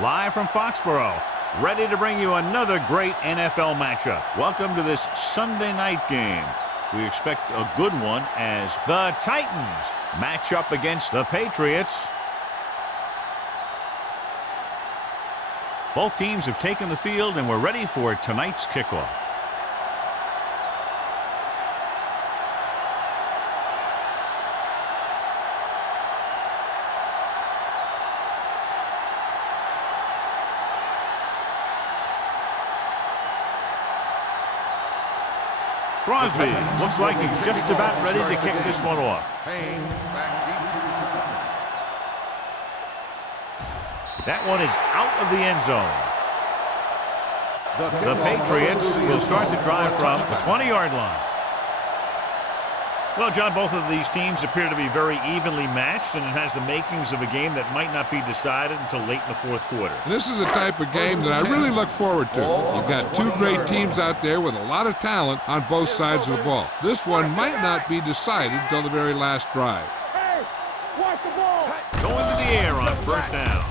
Live from Foxborough, ready to bring you another great NFL matchup. Welcome to this Sunday night game. We expect a good one as the Titans match up against the Patriots. Both teams have taken the field and we're ready for tonight's kickoff. Crosby looks like he's just about ready to kick this one off. That one is out of the end zone. The Patriots will start the drive from the 20-yard line. Well, John, both of these teams appear to be very evenly matched, and it has the makings of a game that might not be decided until late in the fourth quarter. This is a type of game that I really look forward to. You've got two great teams out there with a lot of talent on both sides of the ball. This one might not be decided until the very last drive. Hey, watch the ball. Going to the air on first down.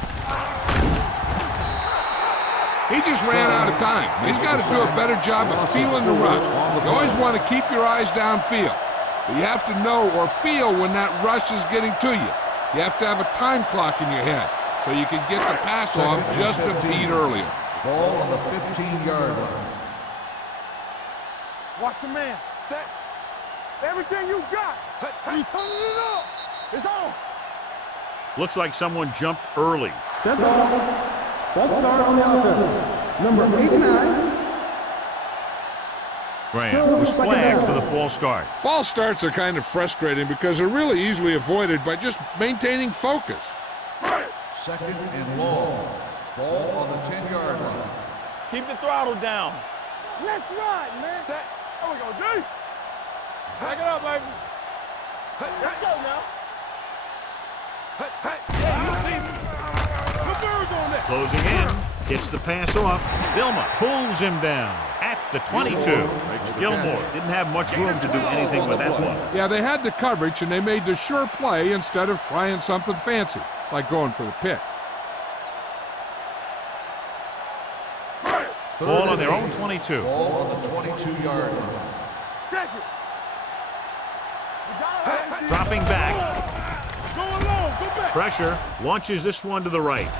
He just ran out of time. He's got to do a better job of feeling the rush. You always want to keep your eyes downfield. But you have to know or feel when that rush is getting to you. You have to have a time clock in your head so you can get the pass off just a beat earlier. Ball on the 15-yard line. Watch your man. Set. Everything you got. You turning it up. It's on. Looks like someone jumped early. Dead ball. False start on the offense. Number 89. Graham was flagged for the false start. False starts are kind of frustrating because they're really easily avoided by just maintaining focus. Second and long. Ball on the 10-yard line. Keep the throttle down. Let's ride, man. Set. There we go, D. Back it up, baby. Let's go now. Put birds on that. Closing in, gets the pass off. Vilma pulls him down at the 22. Gilmore didn't have much room to do anything with that one. Yeah, they had the coverage, and they made the sure play instead of trying something fancy, like going for the pick. Ball on their own 22. Ball on the 22-yard line. Check it. Dropping back. Go along. Go back. Pressure. Launches this one to the right.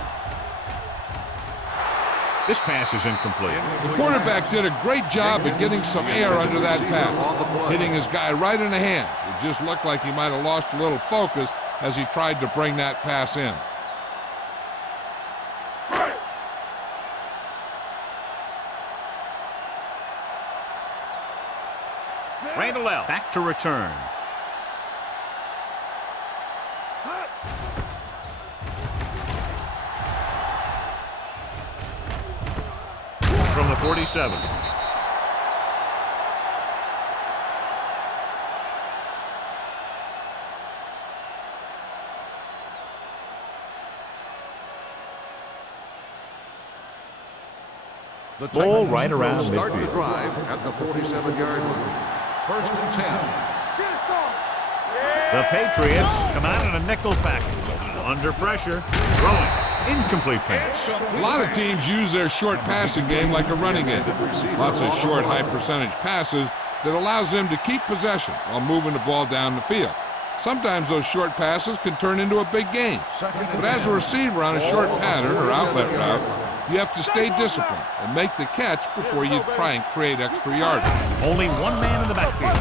This pass is incomplete. The quarterback did a great job of getting some air under that pass, hitting his guy right in the hand. It just looked like he might have lost a little focus as he tried to bring that pass in. Randall L. back to return. From the 47. The Ball Titans right around will start the midfield. drive at the 47-yard line. First and 10. The Patriots come out in a nickel package. Under pressure. Throwing. Incomplete pass. A lot of teams use their short passing game like a running game. Lots of short, high-percentage passes that allows them to keep possession while moving the ball down the field. Sometimes those short passes can turn into a big gain. But as a receiver on a short pattern or outlet route, you have to stay disciplined and make the catch before you try and create extra yardage. Only one man in the backfield.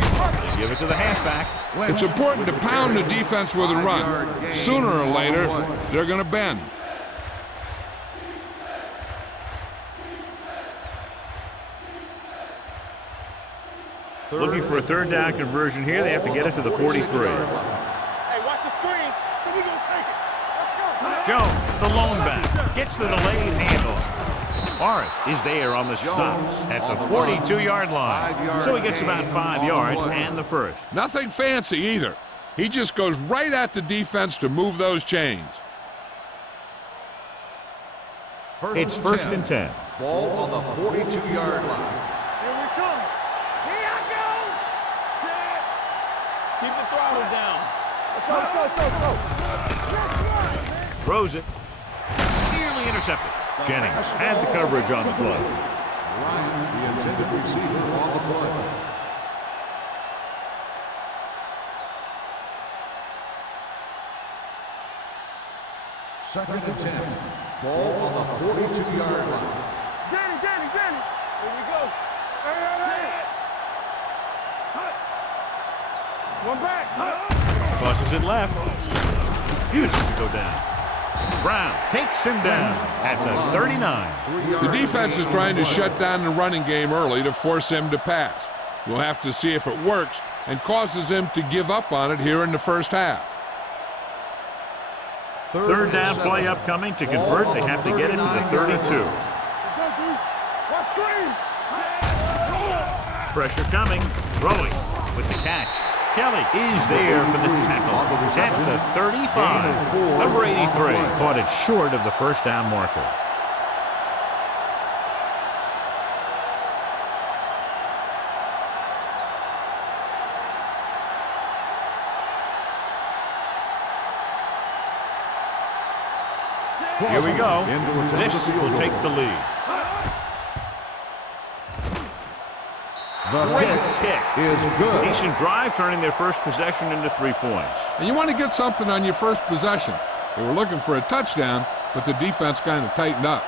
They give it to the halfback. It's important to pound the defense with a run. Sooner or later, they're going to bend. Looking for a third down conversion here. They have to get it to the 43. Hey, watch the screen. So we gonna take it. Let's go. Jones, the lone back, gets the delayed handoff. Morris is there on the stop at the 42-yard line. So he gets about 5 yards and the first. Nothing fancy either. He just goes right at the defense to move those chains. It's first and 10. Ball on the 42-yard line. Here we come. Here I go. Set. Keep the throttle down. Let's go. Throws it. Nearly Nearly intercepted. Jennings had the coverage on the play. Ryan, the intended receiver, on the play. Second and 10. Ball on the 42-yard line. Danny. Here we go. Hey. One back. Crosses it left. Refuses to go down. Brown takes him down at the 39. The defense is trying to shut down the running game early to force him to pass. We'll have to see if it works and causes him to give up on it here in the first half. Third down play upcoming. To convert, they have to get it to the 32. What screen? Pressure coming. Throwing with the catch. Kelly is there for the tackle at the 35. Number 83 caught it short of the first down marker. Here we go. This will take the lead. The kick is good. Decent drive, turning their first possession into 3 points. And you want to get something on your first possession. They were looking for a touchdown, but the defense kind of tightened up.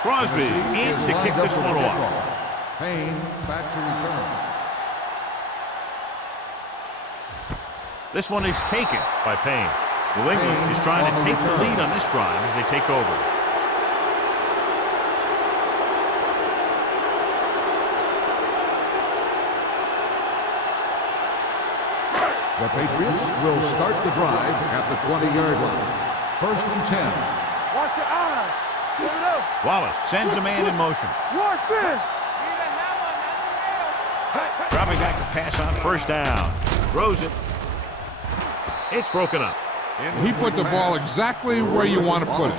Crosby in to kick this one off. Payne back to return. This one is taken by Payne. New England is trying to take the lead on this drive as they take over. The Patriots will start the drive at the 20-yard line. First and 10. Watch your eyes. Set it up. Wallace sends a man in motion. Watch it. Dropping back to pass on first down. Throws it. It's broken up. He put the ball exactly where you want to put it.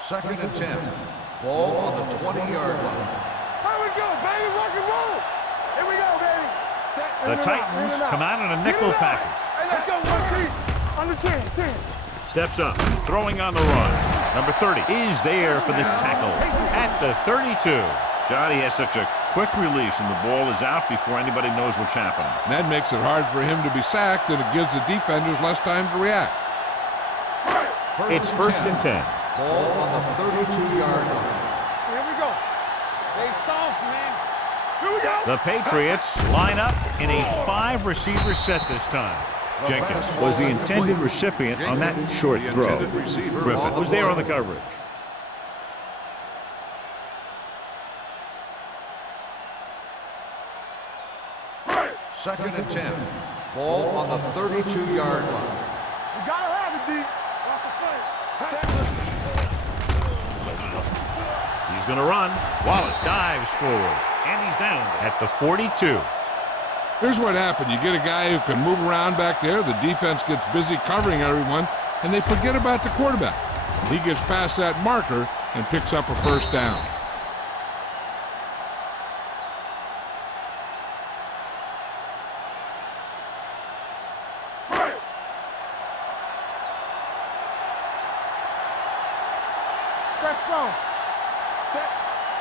Second and 10. Ball on the 20-yard line. Here we go, baby. Rock and roll. Here we go, baby. The Titans come out in a nickel package. Hey, let's go. 1 piece. Under 10. Steps up, throwing on the run. Number 30 is there for the tackle at the 32. Johnny has such a quick release and the ball is out before anybody knows what's happening. And that makes it hard for him to be sacked, and it gives the defenders less time to react. It's first and 10. Ball on the 32-yard line. Here we go. Stay soft, man. Here we go. The Patriots line up in a 5-receiver set this time. Jenkins was the intended recipient on that short throw. Griffin was there on the coverage. Second and 10. Ball on the 32-yard line. You gotta have it, D. Watch the front. He's going to run. Wallace dives forward, and he's down at the 42. Here's what happened. You get a guy who can move around back there. The defense gets busy covering everyone, and they forget about the quarterback. He gets past that marker and picks up a first down.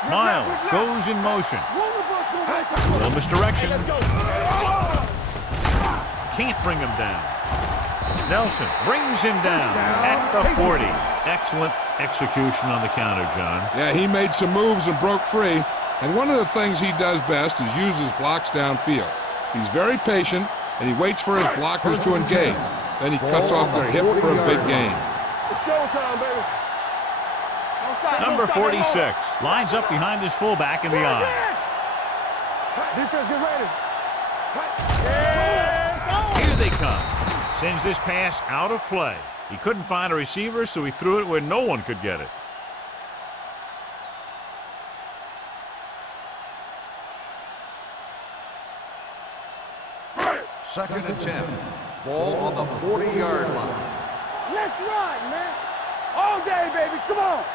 Miles goes in motion. Little misdirection. Can't bring him down. Nelson brings him down at the 40. Excellent execution on the counter, John. Yeah, he made some moves and broke free. And one of the things he does best is use his blocks downfield. He's very patient, and he waits for his blockers to engage. Then he cuts off their hip for a big gain. It's showtime, baby. Number 46 lines up behind his fullback in the eye. Defense, get ready. Here they come. Sends this pass out of play. He couldn't find a receiver, so he threw it where no one could get it. 2nd and 10. Ball on the 40-yard line. Let's ride, man. All day, baby. Come on.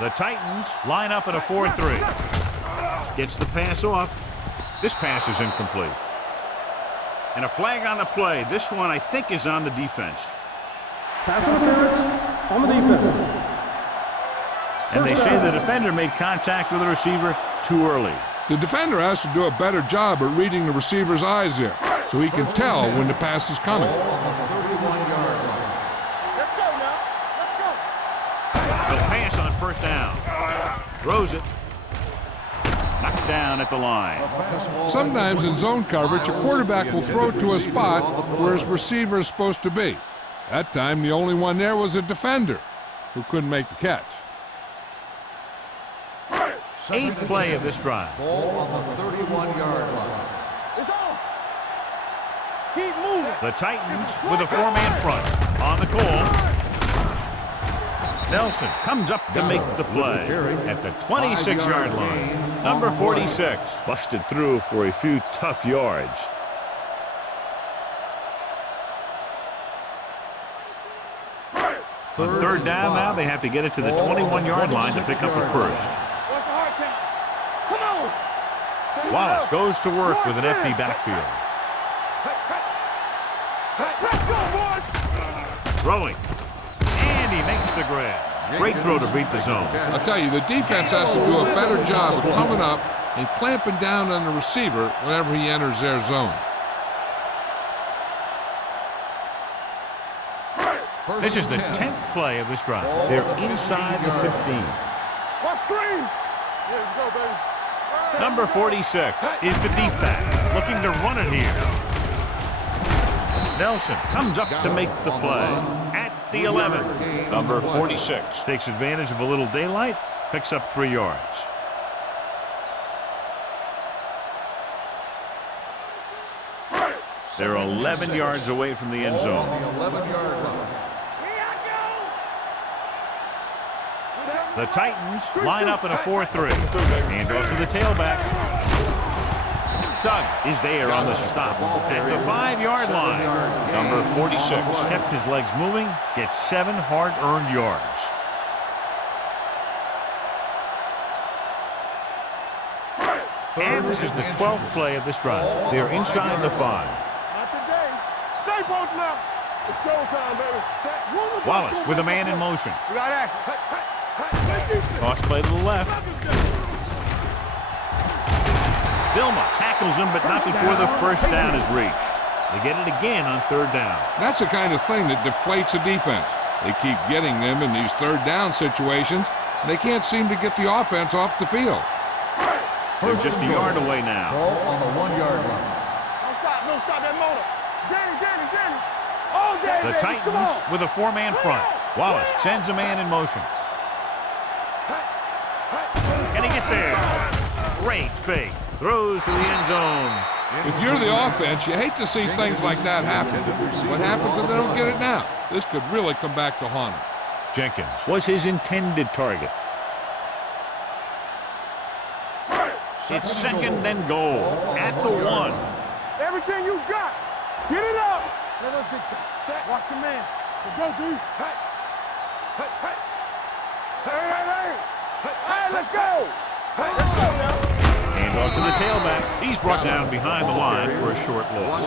The Titans line up in a 4-3. Gets the pass off. This pass is incomplete. And a flag on the play. This one, I think, is on the defense. Pass interference on the defense. And they say the defender made contact with the receiver too early. The defender has to do a better job at reading the receiver's eyes there, so he can tell when the pass is coming. Ball on the 31-yard line. Let's go now. Let's go. He'll pass on first down. Throws it. Knocked down at the line. Sometimes in zone coverage, a quarterback will throw to a spot where his receiver is supposed to be. That time, the only one there was a defender who couldn't make the catch. 8th play of this drive. Ball on the 31-yard line. It's on. Keep moving. The Titans with a 4-man front. On the call. Nelson comes up to make the play at the 26-yard line. Number 46 busted through for a few tough yards. On 3rd down now, they have to get it to the 21-yard line to pick up a first. Watch the hard count. Come on. Wallace goes to work with an empty backfield. Let's go, boys. Throwing. And he makes the grab. Great throw to beat the zone. I'll tell you, the defense has to do a better job of coming up and clamping down on the receiver whenever he enters their zone. This is the 10th play of this drive. They're inside the 15. What screen? Yeah, let's go, baby. Number 46 is the deep back, looking to run it here. Nelson comes up to make the play at the 11. Number 46 takes advantage of a little daylight, picks up 3 yards. They're 11 yards away from the end zone. On the 11-yard line. The Titans line up in a 4-3. Hand off to the tailback. Suggs is there on the stop at the 5-yard line. Number 46 kept his legs moving, gets 7 hard-earned yards. And this is the 12th play of this drive. They're inside the 5. Not today. Stay posted up. It's showtime, baby. Wallace with a man in motion. We got action. Toss play to the left. Vilma tackles him, but not before the first down is reached. They get it again on 3rd down. That's the kind of thing that deflates a defense. They keep getting them in these 3rd down situations, and they can't seem to get the offense off the field. They're just a yard away now. Ball on the 1-yard line. Don't stop that motor. Danny. All day, The baby. Come Titans on. with a 4-man front. Wallace sends a man in motion. Can he get there? Great fake. Throws to the end zone. If you're the offense, you hate to see things like that happen. What happens if they don't get it now? This could really come back to haunt them. Jenkins was his intended target. It's 2nd and goal at the 1. Everything you got. Get it up. Let us get you. Watch your man. Let's go, D. Hey, let's go. Let's go now. Hand off to the tailback. He's brought down behind the line for a short loss.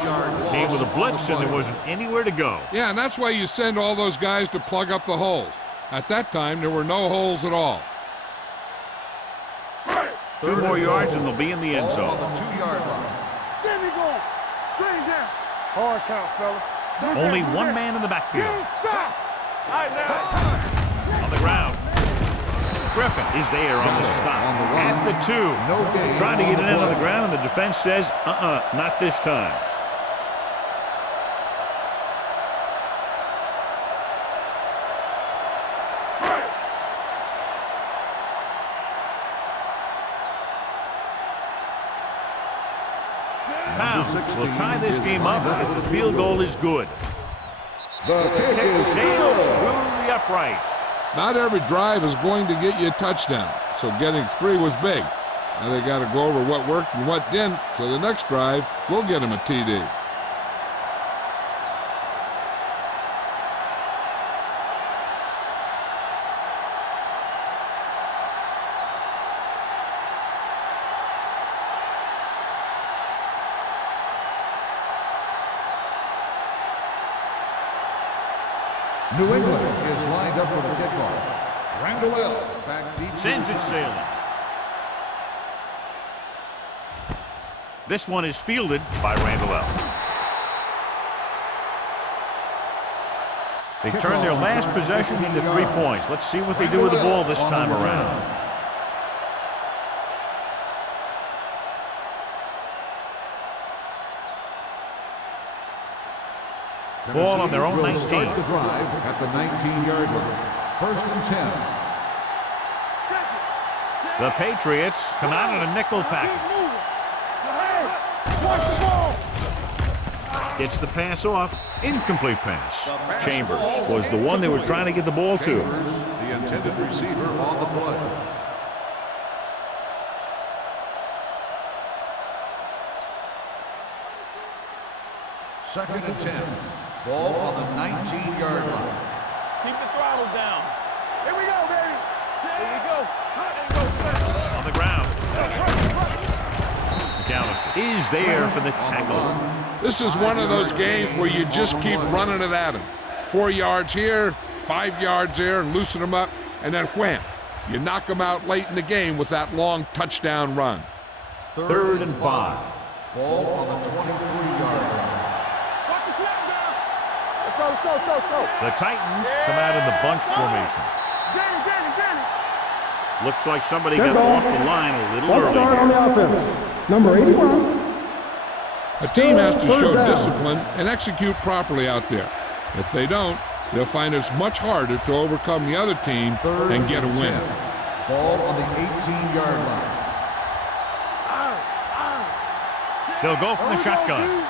Came with a blitz and there wasn't anywhere to go. Yeah, and that's why you send all those guys to plug up the holes. At that time, there were no holes at all. 2 more yards and they'll be in the end Ball zone. on the 2-yard line. Get me going. Screen down. Hard count, fellas. Only 1 man in the backfield. Stop. All right, now. On the ground. Griffin is there on the stop at the 2. Trying to get it in on the ground, and the defense says, not this time. Pounds will tie this game up if the field goal is good. The kick sails through the uprights. Not every drive is going to get you a touchdown, so getting 3 was big. Now they got to go over what worked and what didn't, so the next drive will get them a TD. New England is lined up for the kickoff. Randall back deep. Sends it sailing. This one is fielded by Randall. They turned their last possession into 3 points. Let's see what they do with the ball this time around. Ball on their own 19. Start the drive at the 19-yard line. 1st and 10. The Patriots come out in a nickel package. Gets the pass off. Incomplete pass. Chambers was the one they were trying to get the ball to. Chambers, the intended receiver on the play. Second and 10. Ball on the 19-yard line. Keep the throttle down. Here we go, baby. Here we go. On the ground. McAllister is there for the tackle. This is one of those games where you just keep running it at him. 4 yards here, 5 yards there, and loosen them up, and then wham. You knock them out late in the game with that long touchdown run. 3rd and 5. Ball on the 23-yard line. Watch the snap down. Let's go. The Titans come out in the bunch formation. Danny. Looks like somebody Good got ball. off the line a little Let's start on early. the offense. Number 81. A team has to Still show 3rd down. discipline and execute properly out there. If they don't, they'll find it's much harder to overcome the other team and get a win. 10. Ball on the 18-yard line. They'll go from the shotgun.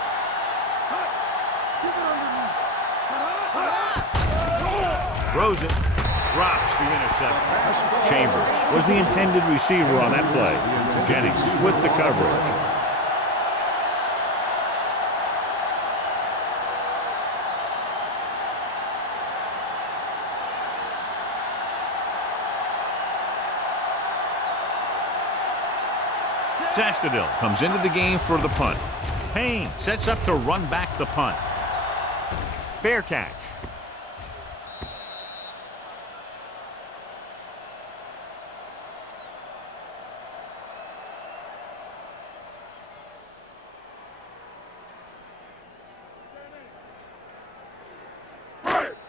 Throws it. Drops the interception. Chambers was the intended receiver on that play. Jennings with the coverage. Sastadil comes into the game for the punt. Payne sets up to run back the punt. Fair catch.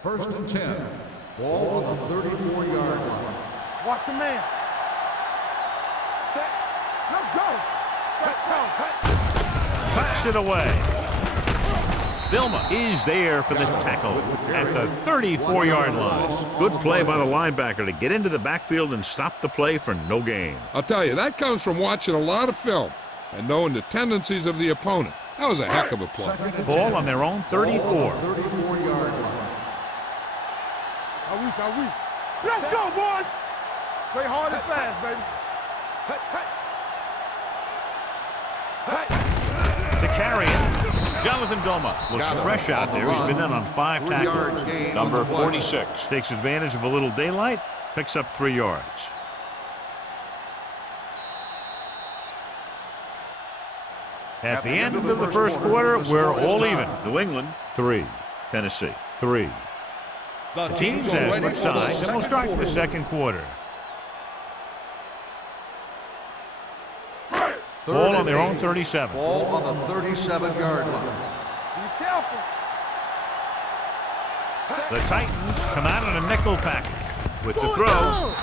First and 10. Ball on the 34-yard line. Watch a man. Set. Let's go. Tucks it away. Vilma is there for the tackle at the 34-yard line. Good play by the linebacker to get into the backfield and stop the play for no gain. I'll tell you, that comes from watching a lot of film and knowing the tendencies of the opponent. That was a heck of a play. Second and Ball 10. on their own 34. Ball on the 34-yard line. Are we? Let's go, boys. Play hard and fast, baby. To carry it, Jonathan Vilma looks fresh out there. He's been in on 5 tackles. Number 46 takes advantage of a little daylight, picks up 3 yards. At the end of the first quarter, we're all even. New England 3, Tennessee 3. The teams have switched sides, and we'll start the second quarter. Ball on their own 37. Ball on the 37-yard line. Be careful. The Titans come out in a nickel package with the throw.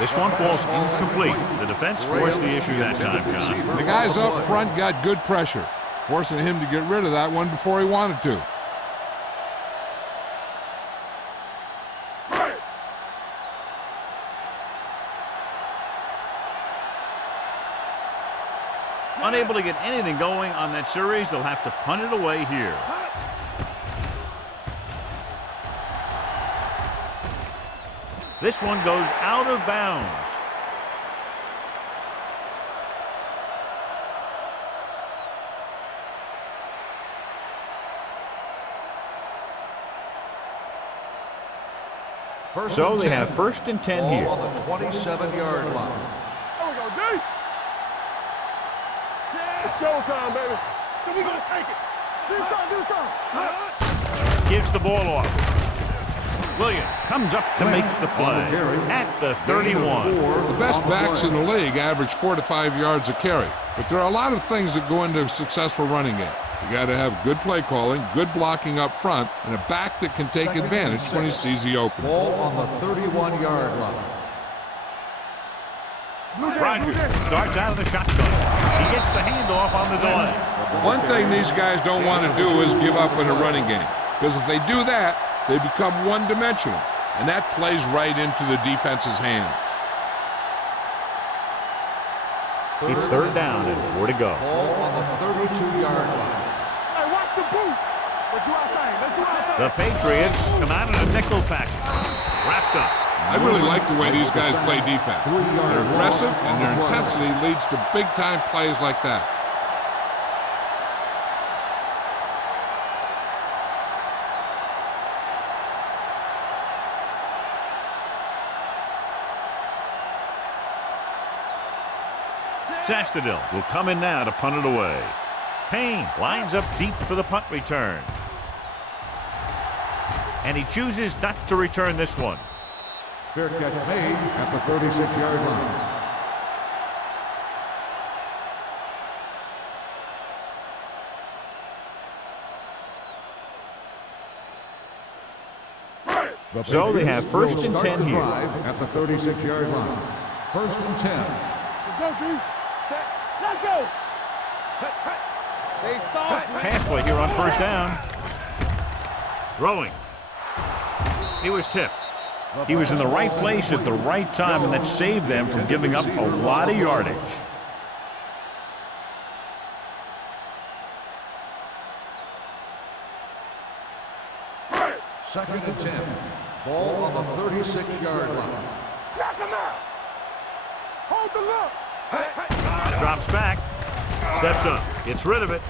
This one falls incomplete. The defense forced the issue that time, John. The guys up front got good pressure, forcing him to get rid of that one before he wanted to. Unable to get anything going on that series, they'll have to punt it away here. This one goes out of bounds. So they have 1st and 10 here. Ball on the 27-yard line. There we go, D. It's showtime, baby. So we gonna take it. Do something. Gives the ball off. Williams comes up to make the play at the 31. The best backs in the league average 4 to 5 yards a carry. But there are a lot of things that go into a successful running game. You got to have good play calling, good blocking up front, and a back that can take advantage when he sees the opening. Ball on the 31-yard line. Rogers starts out of the shotgun. He gets the handoff on the delay. One thing these guys don't want to do is give up in a running game. Because if they do that, they become one-dimensional. And that plays right into the defense's hands. It's third down and 4 to go. Ball on the 32-yard line. Hey, watch the boot. Let's do our thing. Let's do our thing. The Patriots come out in a nickel package. Wrapped up. I really like the way these guys play defense. They're aggressive, and their intensity leads to big-time plays like that. Sastadil will come in now to punt it away. Payne lines up deep for the punt return. And he chooses not to return this one. Fair catch made at the 36-yard line. So they have first and 10 here. At the 36-yard line. First and 10. Let's go, D. Set. Let's go. They soft. Pass play here on first down. Throwing. He was tipped. He was in the right place at the right time, and that saved them from giving up a lot of yardage. Second and 10. Ball on the 36-yard line. Knock him out. Hold the look. Drops back. Steps up. Gets rid of it.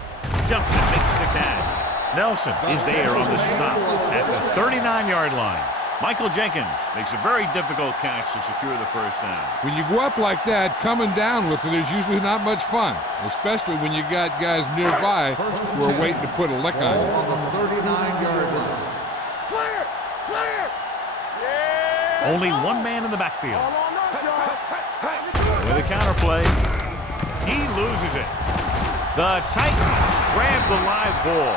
Jumps and makes the catch. Nelson is there on the stop at the 39-yard line. Michael Jenkins makes a very difficult catch to secure the first down. When you go up like that, coming down with it is usually not much fun, especially when you got guys nearby who are waiting to put a lick on Ball you. on the 39-yard line. Clear. Clear. Yeah. Only one man in the backfield. All on us, y'all. With a counter play, he loses it. The Titans grab the live ball.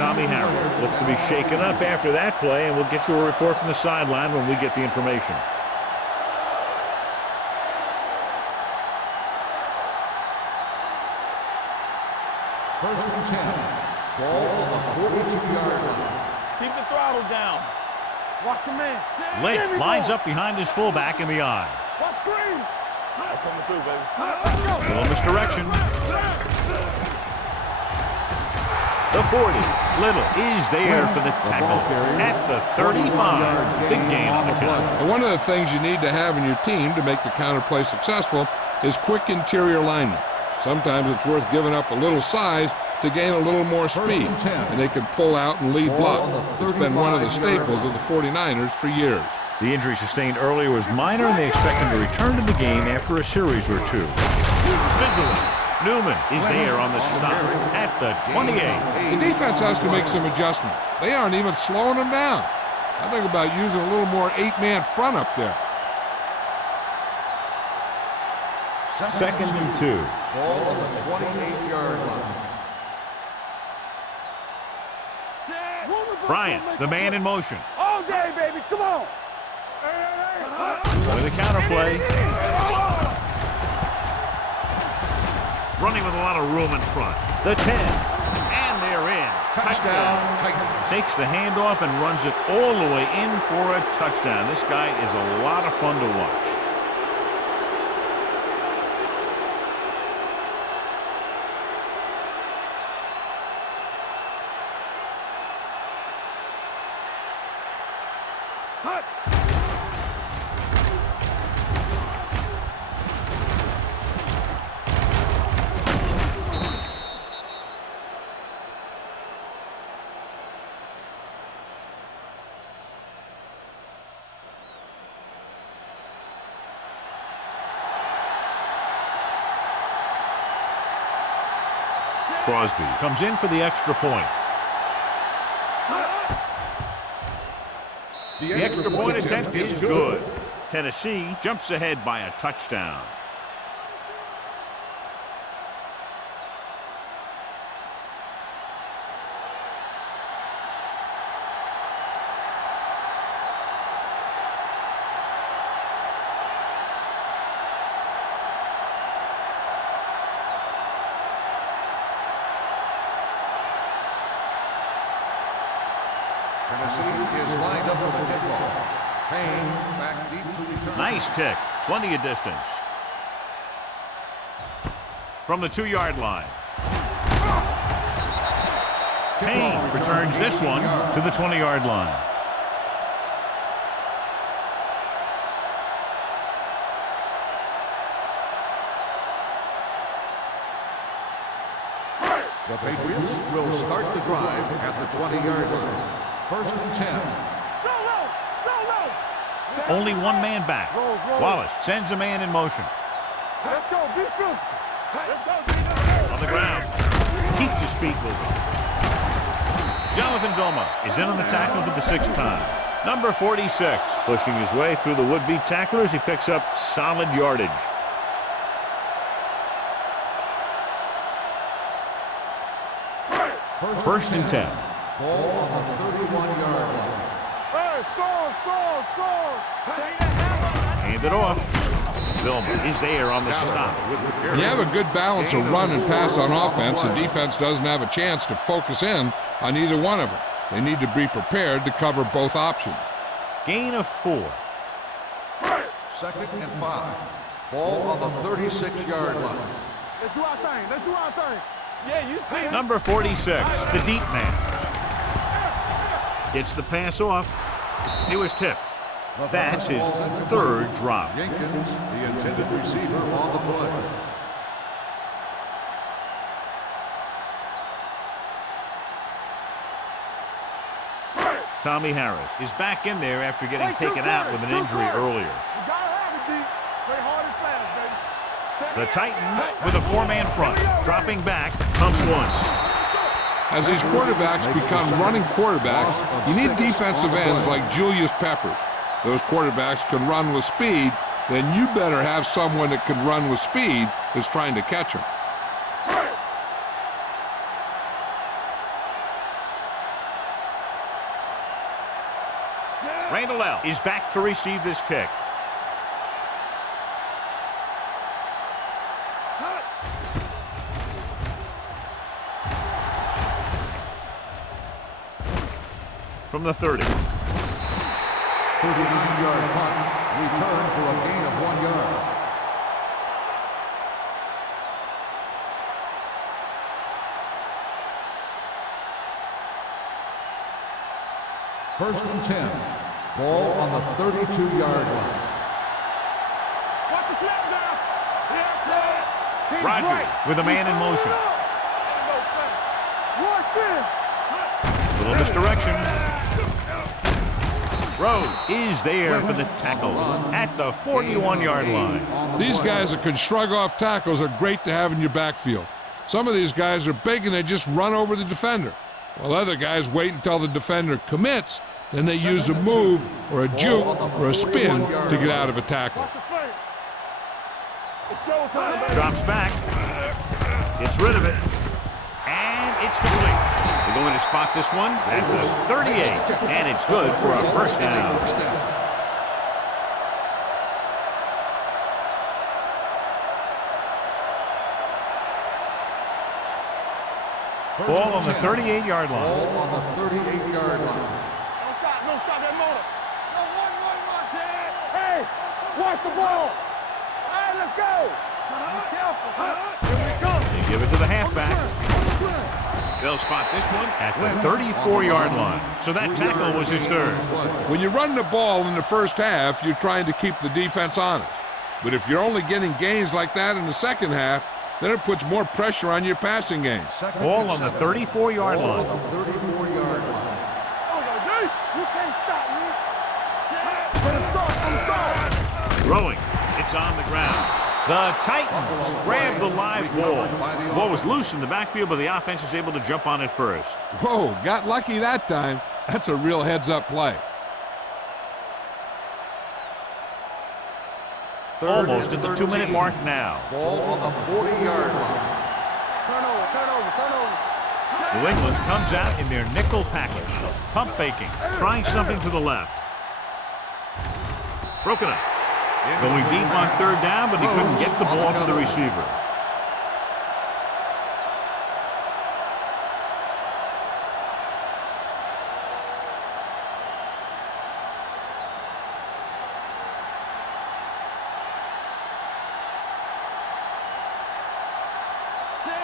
Tommy Harris looks to be shaken up after that play, and we'll get you a report from the sideline when we get the information. First and 10. Ball on the 42-yard line. Keep the throttle down. Watch your man. Lynch lines up behind his fullback in the eye. Watch screen. I'm coming through, baby. Let's go. Little misdirection. The 40. Little is there for the tackle at the 35. Big gain on the count. And one of the things you need to have in your team to make the counter play successful is quick interior linemen. Sometimes it's worth giving up a little size to gain a little more speed, and they can pull out and lead block. It's been one of the staples of the 49ers for years. The injury sustained earlier was minor, and they expect him to return to the game after a series or two. Spinzler. Newman is there on the stop at the 28. The defense has to make some adjustments. They aren't even slowing them down. I think about using a little more 8-man front up there. Second and 2. Ball on the 28-yard line. Bryant, the man in motion. All day, baby. Come on. With a counter play. Running with a lot of room in front. The 10. And they're in. Touchdown. Takes the handoff and runs it all the way in for a touchdown. This guy is a lot of fun to watch. Crosby comes in for the extra point. The extra point attempt is good. Tennessee jumps ahead by a touchdown. Tennessee is lined up for the kickoff. Payne back deep to return. Nice kick. Plenty of distance. From the 2-yard line. Payne returns this one to the 20-yard line. The Patriots will start the drive at the 20-yard line. First and 10. Only one man back. Wallace sends a man in motion. Let's go, be physical. Let's go, On the ground. Keeps his feet moving. Jonathan Vilma is in on the tackle for the 6th time. Number 46, pushing his way through the would-be tacklers. He picks up solid yardage. First and 10. Ball on the 31-yard line. Hey, score. Hand it off. Vilma is there on the stop. When you have a good balance of run and pass on offense, the defense doesn't have a chance to focus in on either one of them. They need to be prepared to cover both options. Gain of 4. Second and 5. Ball on the 36-yard line. Let's do our thing. Yeah, you see it. Number 46, the deep man. Gets the pass off. It was tipped. That's his 3rd drop. Jenkins, the intended receiver, on the play. Tommy Harris is back in there after getting taken out with an injury earlier. You gotta have it, D. Play hard and fast, baby. The Titans with a 4-man front. Dropping back, pumps once. As these quarterbacks become running quarterbacks, you need defensive ends like Julius Peppers. Those quarterbacks can run with speed, then you better have someone that can run with speed that's trying to catch them. Randall L. is back to receive this kick. From the 30. 39-yard punt. Return for a gain of 1 yard. First and 10. Ball on the 32-yard line. Watch the snap down. Yes, sir. Rogers with a man in motion. Little misdirection. Rose is there for the tackle at the 41-yard line. These guys that can shrug off tackles are great to have in your backfield. Some of these guys are big and they just run over the defender, while other guys wait until the defender commits, then they use a move or a juke or a spin to get out of a tackle. Drops back. Gets rid of it. And it's complete. They're going to spot this one at the 38. And it's good for a first down. Ball on the 38-yard line. Ball on the 38-yard line. Don't stop that motor. Hey, watch the ball. All right, let's go. Be careful. Here we come. They give it to the halfback. They'll spot this one at the 34-yard line. So that tackle was his 3rd. When you run the ball in the first half, you're trying to keep the defense honest. But if you're only getting gains like that in the second half, then it puts more pressure on your passing game. Ball on the 34-yard line. On the 34-yard line. You can't stop me. From the start. Throwing. It's on the ground. The Titans grab the live ball. The ball was loose in the backfield, but the offense is able to jump on it first. Whoa, got lucky that time. That's a real heads-up play. Almost at the 2-minute mark now. Ball on the 40-yard line. Turnover. New England comes out in their nickel package. Pump faking, trying something to the left. Broken up. Going deep on 3rd down, but he couldn't get the ball to the receiver.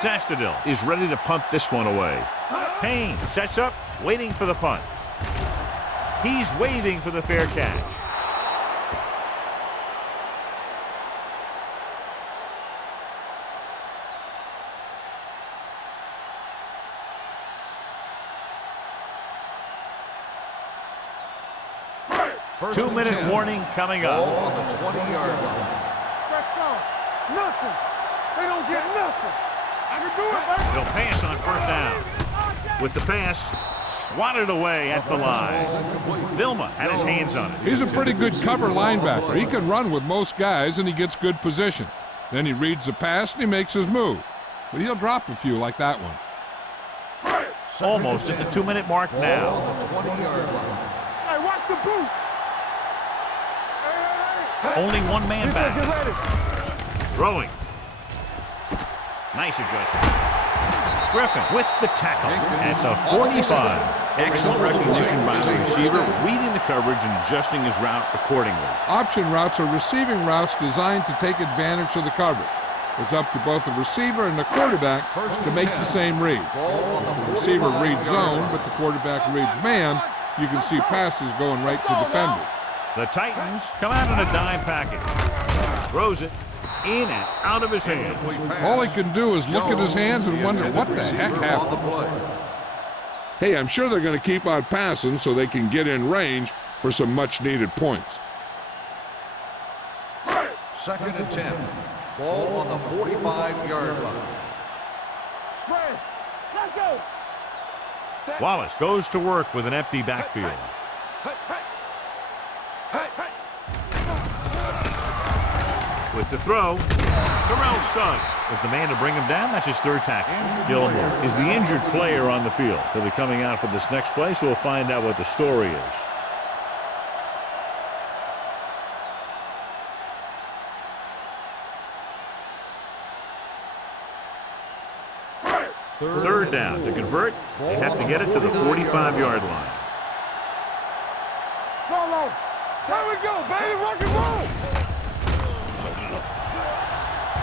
Sastadil is ready to punt this one away. Payne sets up, waiting for the punt. He's waiting for the fair catch. First 2-minute 10. warning coming Ball up. on the 20-yard line. Let's go. Nothing. They don't get nothing. I can do it, man. He'll pass on 1st down. With the pass, swatted away at the line. Vilma had his hands on it. He's a pretty good cover linebacker. He can run with most guys, and he gets good position. Then he reads the pass, and he makes his move. But he'll drop a few like that one. Almost at the 2-minute mark Ball now. on the 20-yard line. Hey, watch the boot. Hey. Only one man Get back. ready. Throwing. Nice adjustment. Griffin with the tackle at the 45. Excellent recognition by the receiver, reading the coverage and adjusting his route accordingly. Option routes are receiving routes designed to take advantage of the coverage. It's up to both the receiver and the quarterback to make the same read. If the receiver reads zone, but the quarterback reads man, you can see passes going right to defenders. The Titans come out in a dime package. Throws it in and out of his hands. All he can do is look at his hands and wonder what the heck happened. Hey, I'm sure they're going to keep on passing so they can get in range for some much-needed points. 2nd and 10. Ball on the 45-yard line. Spread. Let's go. Wallace goes to work with an empty backfield. With the throw, Terrell Suggs is the man to bring him down. That's his 3rd tackle. Gilmore is the injured player on the field. He'll be coming out for this next play, so we'll find out what the story is. Third down. To convert, they have to get it to the 45-yard line. Solo. There we go, baby. Rock and roll.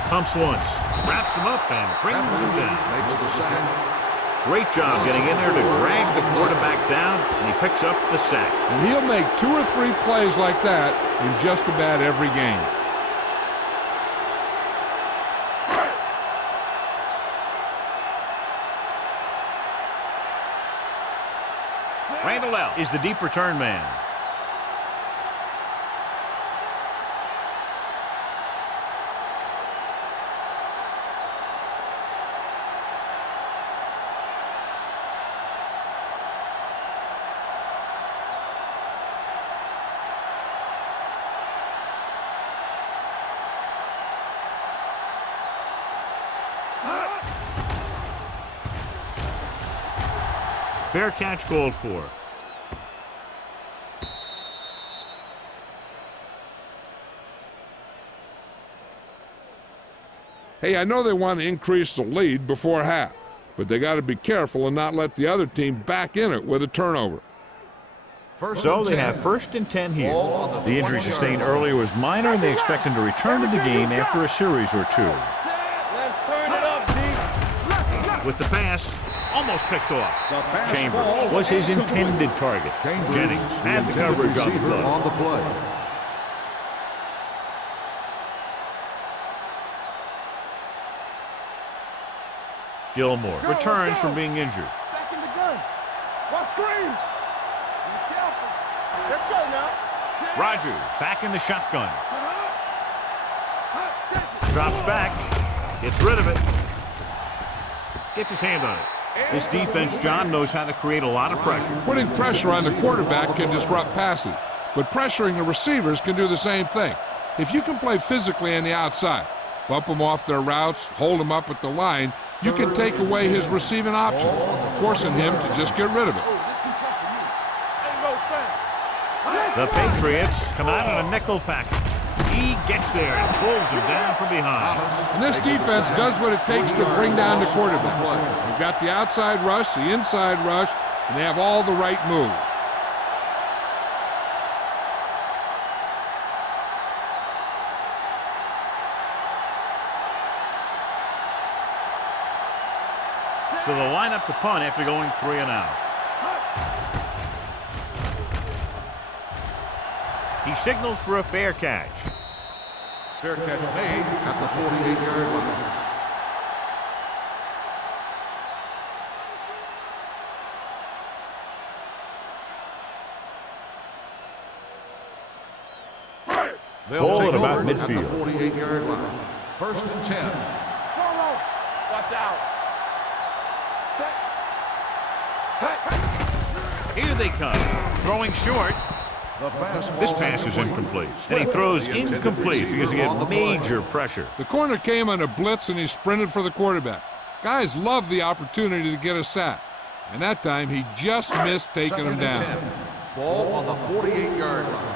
Pumps once, wraps him up, and brings him down. Makes the sack. Great job getting in there to drag the quarterback down, and he picks up the sack. And he'll make 2 or 3 plays like that in just about every game. Randall L. is the deep return man. Fair catch called for. Hey, I know they want to increase the lead before half, but they got to be careful and not let the other team back in it with a turnover. So they have 1st and 10 here. The injury sustained earlier was minor, and they expect him to return to the game after a series or 2. Let's turn it up, D. With the pass, almost picked off. Chambers was his intended target. Jennings had the coverage on the play. Gilmore returns from being injured. Back in the gun. Watch screen. Be careful. Let's go now. Rogers back in the shotgun. Drops back. Gets rid of it. Gets his hand on it. This defense, John, knows how to create a lot of pressure. Putting pressure on the quarterback can disrupt passes, but pressuring the receivers can do the same thing. If you can play physically on the outside, bump them off their routes, hold them up at the line, you can take away his receiving options, forcing him to just get rid of it. The Patriots come out in a nickel package. He gets there and pulls him down from behind. And this defense does what it takes to bring down the quarterback. They've got the outside rush, the inside rush, and they have all the right moves. So they'll line up to punt after going 3 and out. He signals for a fair catch. Fair catch made at the 48-yard line. Ball at about midfield. At the 48-yard line. 1st and 10. Watch out. Here they come. Throwing short. This pass is incomplete. And he throws incomplete because he had major pressure. The corner came on a blitz and he sprinted for the quarterback. Guys love the opportunity to get a sack. And that time he just missed taking him down. 10. Ball on the 48-yard line.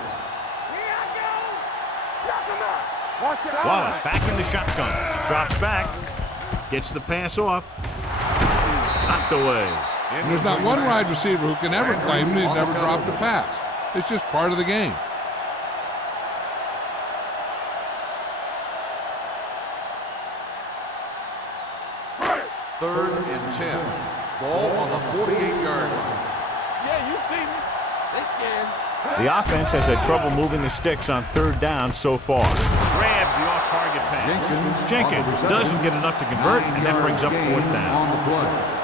Wallace back in the shotgun. Drops back. Gets the pass off. Knocked away. And there's not one wide receiver who can ever claim that he's never dropped a pass. It's just part of the game. Third and 10. Ball on the 48-yard line. Yeah, you see me. They scared. The offense has had trouble moving the sticks on 3rd down so far. Grabs the off-target pass. Jenkins doesn't get enough to convert, and that brings up 4th down. On the play.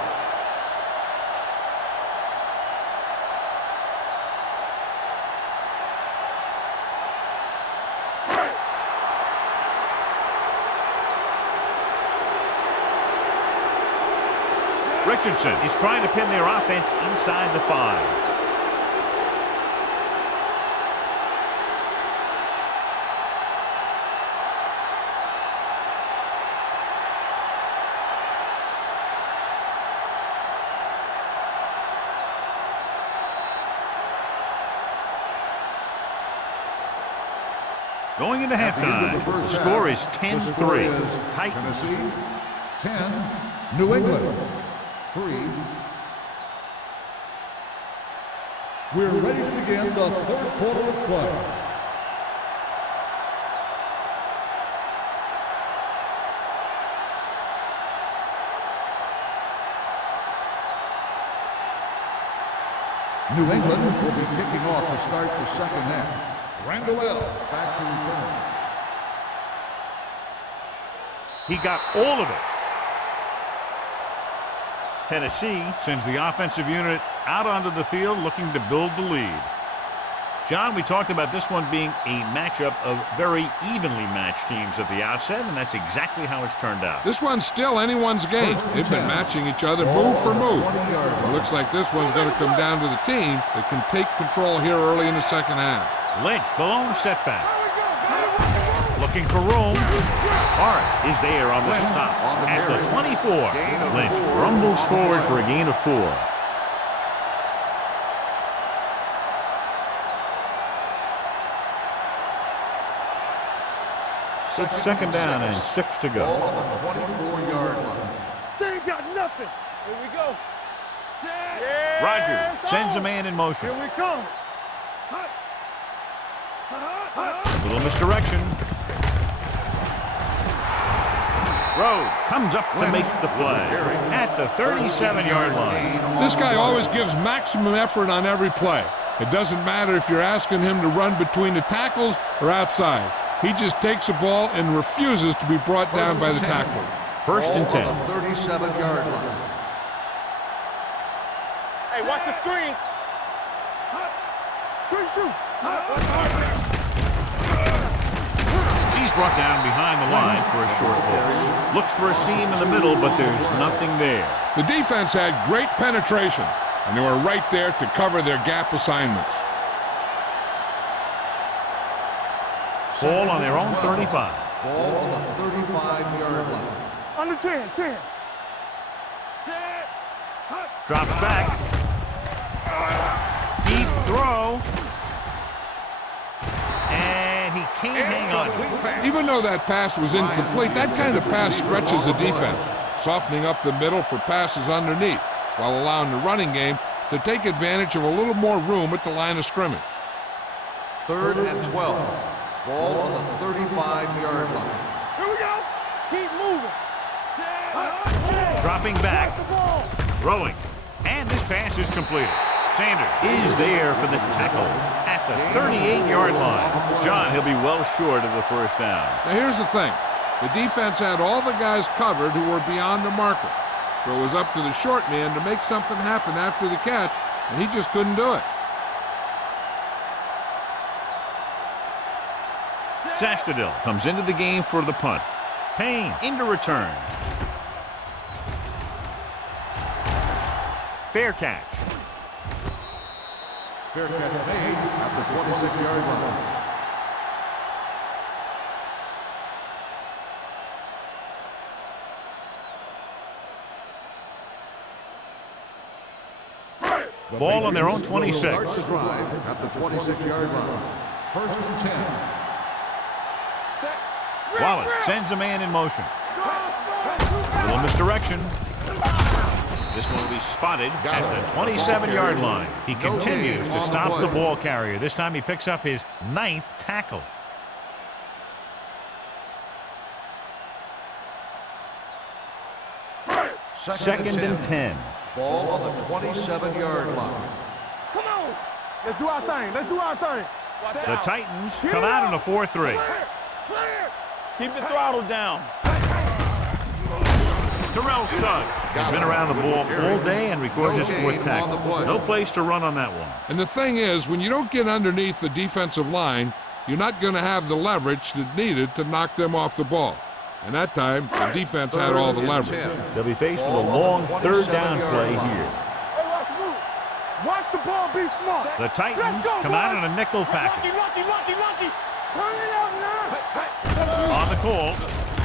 Richardson is trying to pin their offense inside the 5. Going into halftime, the score is 10-3. Titans. Tennessee, 10. New England, 3. We're ready to begin the 3rd quarter of play. New England will be kicking off to start the 2nd half. Randall L. back to return. He got all of it. Tennessee sends the offensive unit out onto the field looking to build the lead. John, we talked about this one being a matchup of very evenly matched teams at the outset, and that's exactly how it's turned out. This one's still anyone's game. They've been matching each other move for move. It looks like this one's going to come down to the team that can take control here early in the 2nd half. Lynch, the lone setback. Looking for room. Hart is there on the stop. At the 24, Lynch rumbles forward for a gain of 4. It's 2nd down and 6 to go. Ball on the 24-yard line. They ain't got nothing. Here we go. Set. Yeah, Rogers sends a man in motion. Here we come. Little misdirection. Rhodes comes up to make the play at the 37-yard line. This guy always gives maximum effort on every play. It doesn't matter if you're asking him to run between the tackles or outside. He just takes the ball and refuses to be brought down by the tackler. 1st and 10. On the 37-yard line. Hey, watch the screen. Good shoot. He's brought down behind the line for a short loss. Looks for a seam in the middle, but there's nothing there. The defense had great penetration, and they were right there to cover their gap assignments. Ball on their own 35. Ball on the 35-yard line. Under 10, 10. Drops back. Deep throw. And he can't hang on to it. Even though that pass was incomplete, that kind of pass stretches the defense, softening up the middle for passes underneath, while allowing the running game to take advantage of a little more room at the line of scrimmage. 3rd and 12. Ball on the 35-yard line. Here we go. Keep moving. Dropping back. Throwing. And this pass is completed. Sanders is there for the tackle at the 38-yard line. John, he'll be well short of the first down. Now here's the thing. The defense had all the guys covered who were beyond the marker. So it was up to the short man to make something happen after the catch, and he just couldn't do it. Sastadil comes into the game for the punt. Payne into return. Fair catch. Fair catch made at the 26-yard line. Ball on their own 26. Starts the drive at the 26-yard line. 1st and 10. Wallace sends a man in motion. A little misdirection. This one will be spotted at the 27-yard line. He continues to stop the ball carrier. This time he picks up his 9th tackle. Second and 10. Ball on the 27-yard line. Come on. Let's do our thing. Let's do our thing. The Titans come out in a 4-3. Clear. Keep the throttle down. Terrell Suggs has been around the ball all day and records his 4th tackle. No place to run on that one. And the thing is, when you don't get underneath the defensive line, you're not going to have the leverage that's needed to knock them off the ball. And that time, the defense had all the leverage. They'll be faced with a long 3rd down play here. Hey, watch the ball. Be smart. The Titans come out in a nickel package. Lucky. Turn it out now. On the call,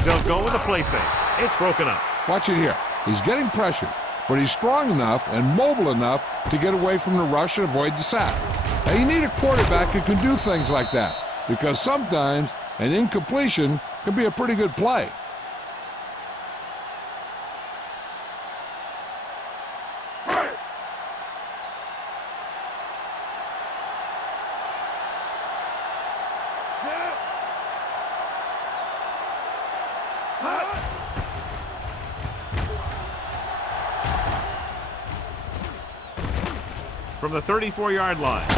they'll go with a play fake. It's broken up. Watch it here. He's getting pressured, but he's strong enough and mobile enough to get away from the rush and avoid the sack. Now, you need a quarterback who can do things like that, because sometimes an incompletion can be a pretty good play. From the 34-yard line.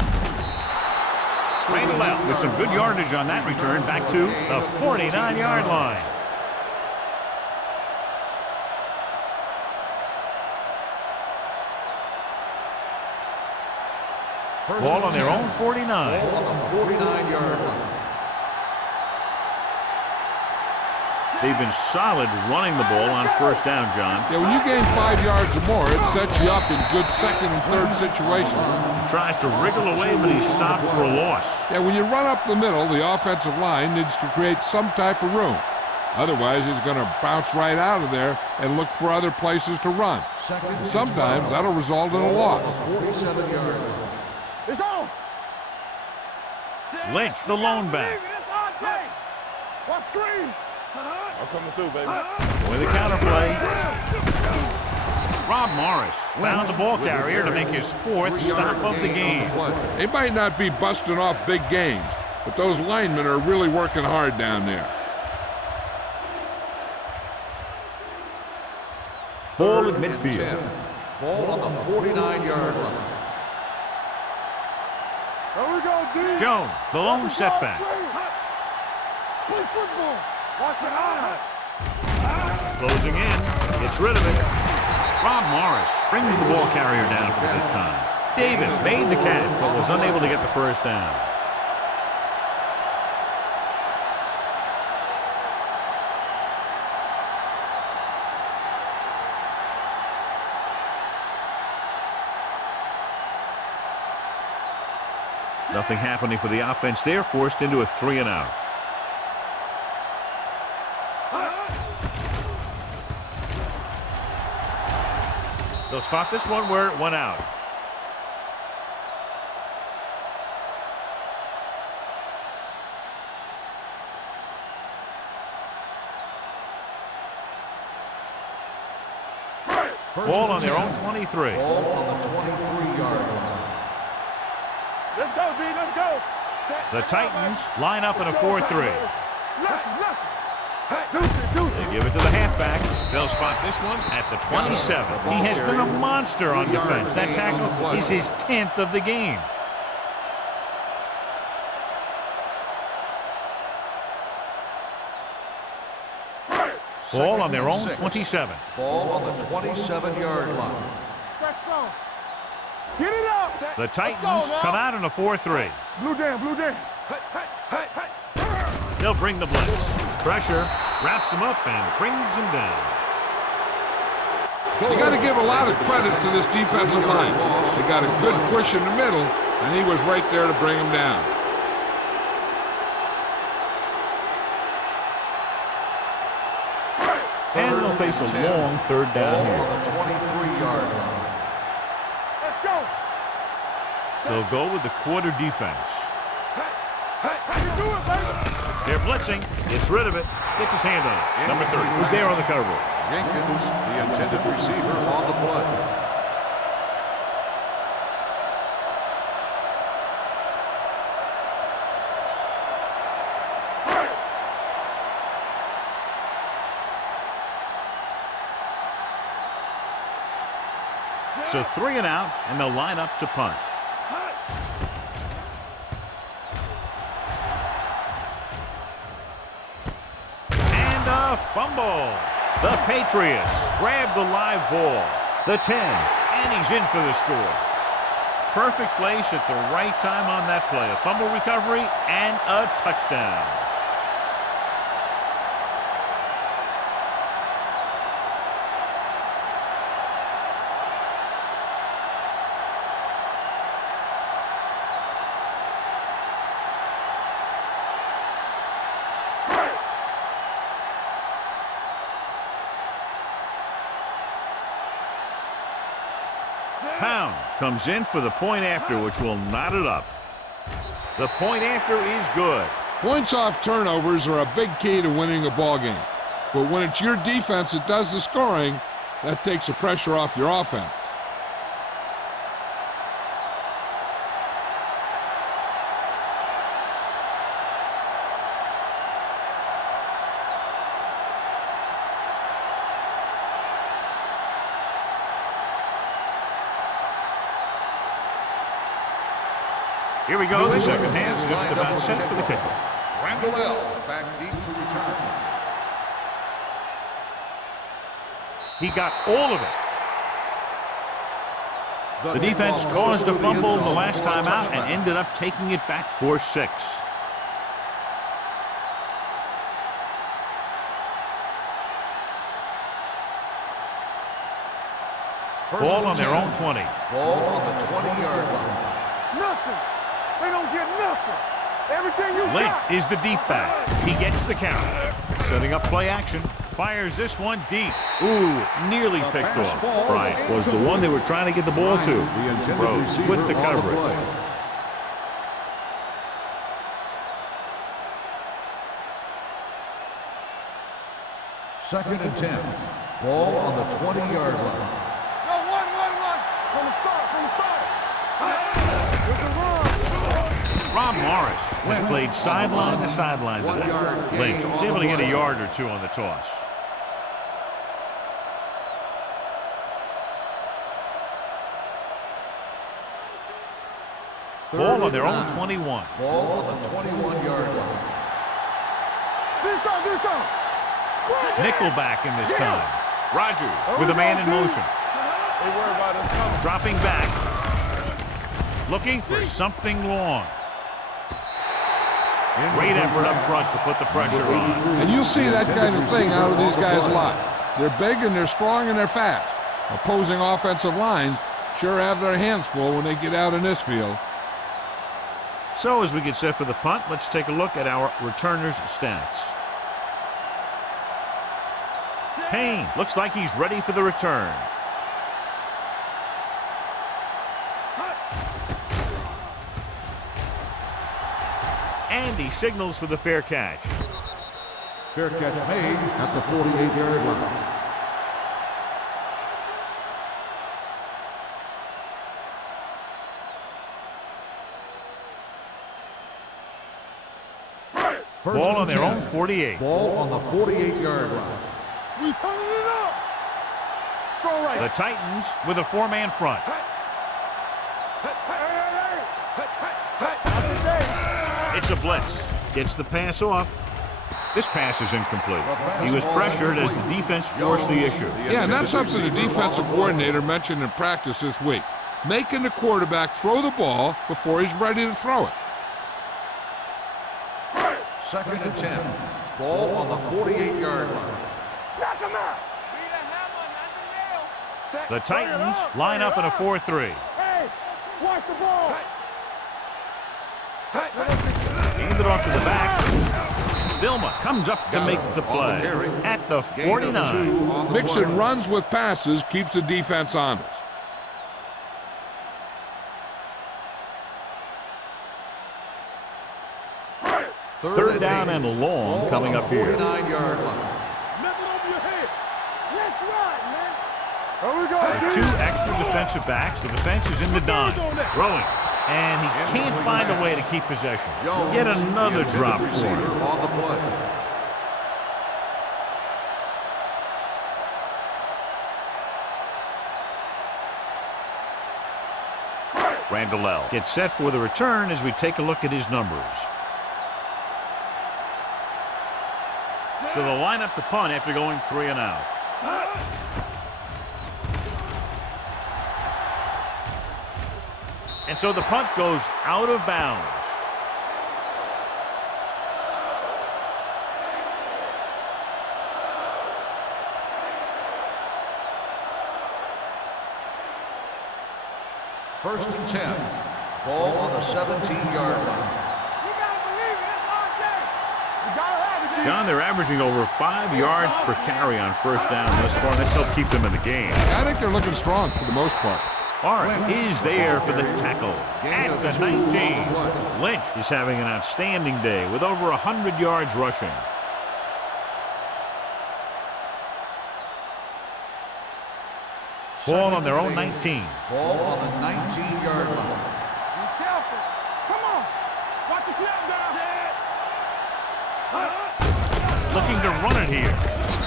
Randall out with some good yardage on that return back to the 49-yard line. Ball on their own 49. Ball on the 49-yard line. They've been solid running the ball on 1st down, John. Yeah, when you gain 5 yards or more, it sets you up in good 2nd and 3rd situations. He tries to wriggle away, but he's stopped for a loss. Yeah, when you run up the middle, the offensive line needs to create some type of room. Otherwise, he's going to bounce right out of there and look for other places to run. Sometimes that'll result in a loss. 47-yard line. It's on. Lynch, the lone back. Watch screen. I'm coming through, baby. With a counterplay. Rob Morris found the ball carrier to make his 4th stop of the game. They might not be busting off big games, but those linemen are really working hard down there. Ball at midfield. Ball on the 49-yard line. There we go, D. Jones, the lone setback. Play football. Watch your eyes. Closing in, gets rid of it. Rob Morris brings the ball carrier down for the 5th time. Davis made the catch, but was unable to get the 1st down. Nothing happening for the offense there, forced into a 3-and-out. They'll spot this one where it went out. Ball on their own 23. Ball on the 23-yard line. Let's go, B. Let's go. The Titans line up in a 4-3. They give it to the halfback. They'll spot this one at the 27. He has been a monster on defense. That tackle is his 10th of the game. Ball on their own 27. Ball on the 27-yard line. Get it up. The Titans come out in a 4-3. Blue down, blue down. They'll bring the blitz. Pressure wraps him up and brings him down. You got to give a lot of credit to this defensive line. They got a good push in the middle, and he was right there to bring him down. And they'll face a long third down Ball here. on the 23-yard line. Let's go. They'll go with the quarter defense. You do it, baby. They're blitzing. Gets rid of it. Gets his hand on it. Number 30 was there on the coverage. Jenkins, the intended receiver, on the play. So 3 and out, and they'll line up to punt. And a fumble. The Patriots grab the live ball. The 10, and he's in for the score. Perfect place at the right time on that play. A fumble recovery and a touchdown. Pounds comes in for the point after, which will knot it up. The point after is good. Points off turnovers are a big key to winning a ball game. But when it's your defense that does the scoring, that takes the pressure off your offense. Here we go. The second half's just about set for the kickoff. Randall L. back deep to return. He got all of it. The defense caused a fumble the last time out and ended up taking it back for 6. Ball on their own 20. Ball on the 20-yard line. Nothing. They don't get nothing. Everything you Lynch got. is the deep back. He gets the count. Setting up play action. Fires this one deep. Ooh, nearly picked off. Bryant was the one they were trying to get the ball to. Rhodes with the coverage. Second and 10. Ball on the 20-yard line. No, one. From the start. Rob Morris has played sideline to sideline today. Lynch was able to get a yard or two on the toss. Ball on their own 21. Ball on the 21-yard line. This on. Nickelback in this time. Rogers with a man in motion. They worry about us coming. Dropping back. Looking for something long. Great effort up front to put the pressure on. And you'll see that kind of thing out of these guys a lot. They're big and they're strong and they're fast. Opposing offensive lines sure have their hands full when they get out in this field. So as we get set for the punt, let's take a look at our returners' stats. Payne looks like he's ready for the return. And he signals for the fair catch. Fair catch made at the 48-yard line. First Ball and on their 10. own 48. Ball on the 48-yard line. We turning it up. Throw right. The Titans with a four-man front. It's a blitz. Gets the pass off. This pass is incomplete. He was pressured as the defense forced the issue. Yeah, and that's something the defensive coordinator mentioned in practice this week. Making the quarterback throw the ball before he's ready to throw it. Second and 10. Ball on the 48-yard line. Knock him out. The Titans line up in a 4-3. Hey, watch the ball. Handed off to the back. Vilma comes up to make the play at the 49. Mixing runs with passes keeps the defense honest. Third down and long coming up here. 49-yard line. Nothing over your head. Let's ride, man. Here we go. With two extra defensive backs, the defense is in the dime. Throwing. And he can't find a way to keep possession. Yet another drop for him. On the play. Randall gets set for the return as we take a look at his numbers. So they'll line up to punt after going 3 and out. And so the punt goes out of bounds. First and 10. Ball on the 17-yard line. John, they're averaging over 5 yards per carry on first down thus far. That's helped keep them in the game. I think they're looking strong for the most part. Hart is there for the tackle at the 19. Lynch is having an outstanding day with over 100 yards rushing. Ball on their own 19. Ball on the 19-yard line. Be careful. Come on. Watch the snap down. Looking to run it here.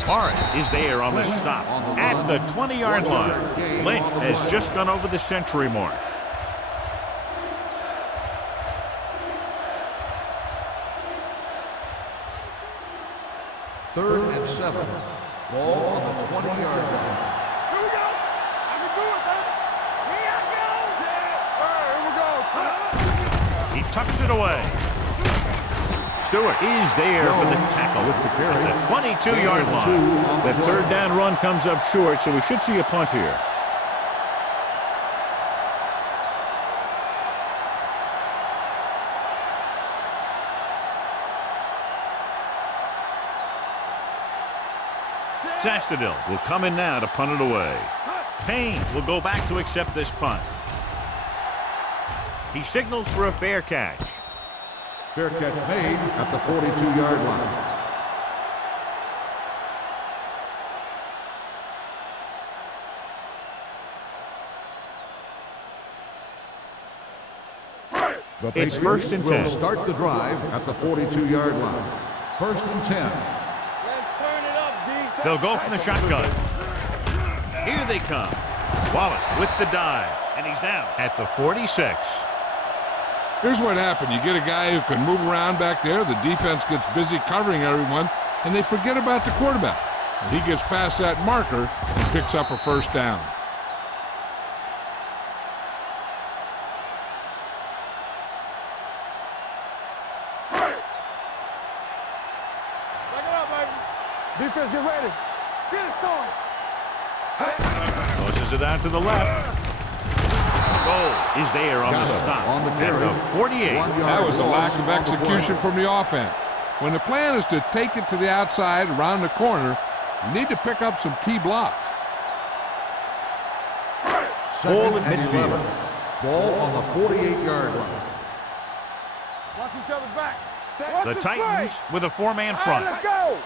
Hart is there on the stop at the 20-yard line. Lynch has just gone over the century mark. Third and 7. Ball on the 20-yard line. Here we go. I can do it, baby. Here we go. He tucks it away. Stewart is there for the tackle at the 22-yard line. That third down run comes up short, so we should see a punt here. Sastadil will come in now to punt it away. Payne will go back to accept this punt. He signals for a fair catch. Fair catch made at the 42-yard line. The It's Patriots first and 10. will start the drive at the 42-yard line. First and 10. Let's turn it up, D. They'll go from the shotgun. Here they come. Wallace with the dive, and he's down at the 46. Here's what happened. You get a guy who can move around back there. The defense gets busy covering everyone, and they forget about the quarterback. And he gets past that marker and picks up a first down. Back it up, baby. Defense, get ready. Get it started. Tosses it out to the left. Goal is there on the stop at the 48. That was a lack of execution from the offense. When the plan is to take it to the outside, around the corner, you need to pick up some key blocks. Ball at midfield. Ball on the 48-yard line. Watch each other back. The Titans with a four-man front. Let's go.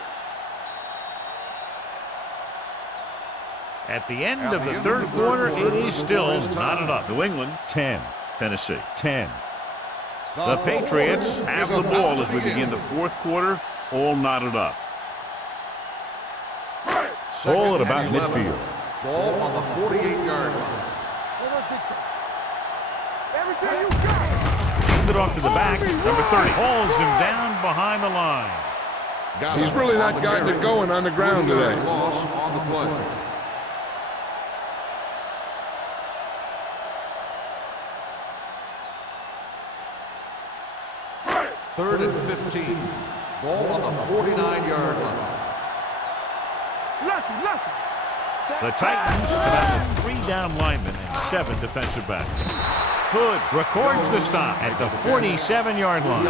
At the end of the third quarter, it is still knotted up. New England 10, Tennessee 10. The Patriots have the ball as we begin the fourth quarter, all knotted up. Ball at about midfield. Ball on the 48-yard line. Everything you got. Hand it off to the back. Number 30 hauls him down behind the line. He's really not gotten it going on the ground today. Loss on the play. Third and 15. Ball on the 49-yard line. Lucky. The Titans come out with 3 down linemen and 7 defensive backs. Hood records the stop at the 47-yard line.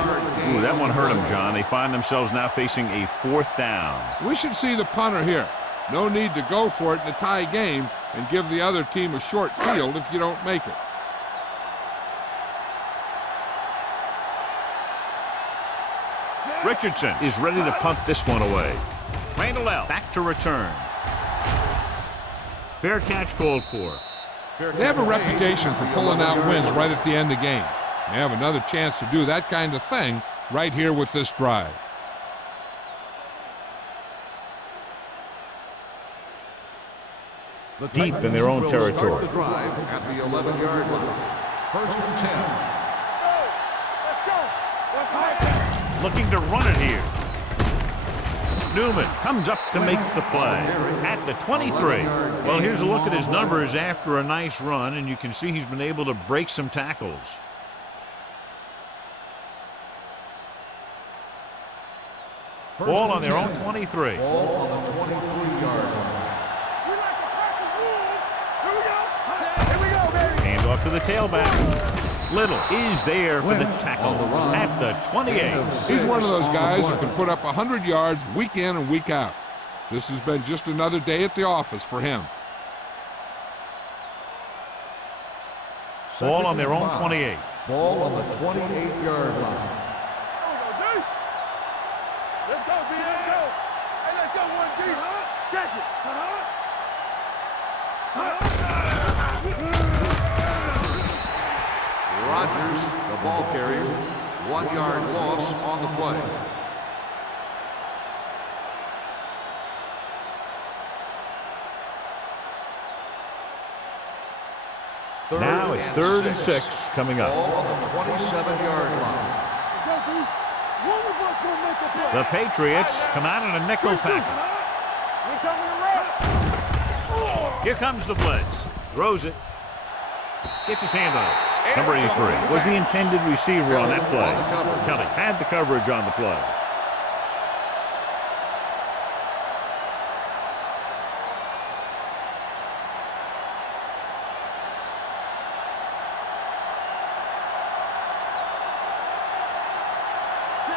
Ooh, that one hurt him, John. They find themselves now facing a 4th down. We should see the punter here. No need to go for it in a tie game and give the other team a short field if you don't make it. Richardson is ready to punt this one away. Randall back to return. Fair catch called for. They have a reputation for pulling out wins right at the end of the game. They have another chance to do that kind of thing right here with this drive. Deep in their own territory. Start the drive at the 11-yard line. First and 10. Looking to run it here. Newman comes up to make the play at the 23. Well, here's a look at his numbers after a nice run, and you can see he's been able to break some tackles. Ball on their own 23. Ball on the 23-yard line. Here we go, baby. Hand off to the tailback. Little is there for the tackle at the 28. He's one of those guys who can put up 100 yards week in and week out. This has been just another day at the office for him. Ball on their own 28. Ball on the 28-yard line. Let's go, B. Let's go. Hey, let's go, 1D. Check it. Rodgers, the ball carrier, 1-yard loss on the play. Now it's 3rd and 6 coming up. Ball on the 27-yard line. One of us gonna make a play. The Patriots come out in a nickel package. We coming around. Here comes the blitz. Throws it. Gets his hand on it. Number 83 was the intended receiver on that play. Kelly had the coverage on the play.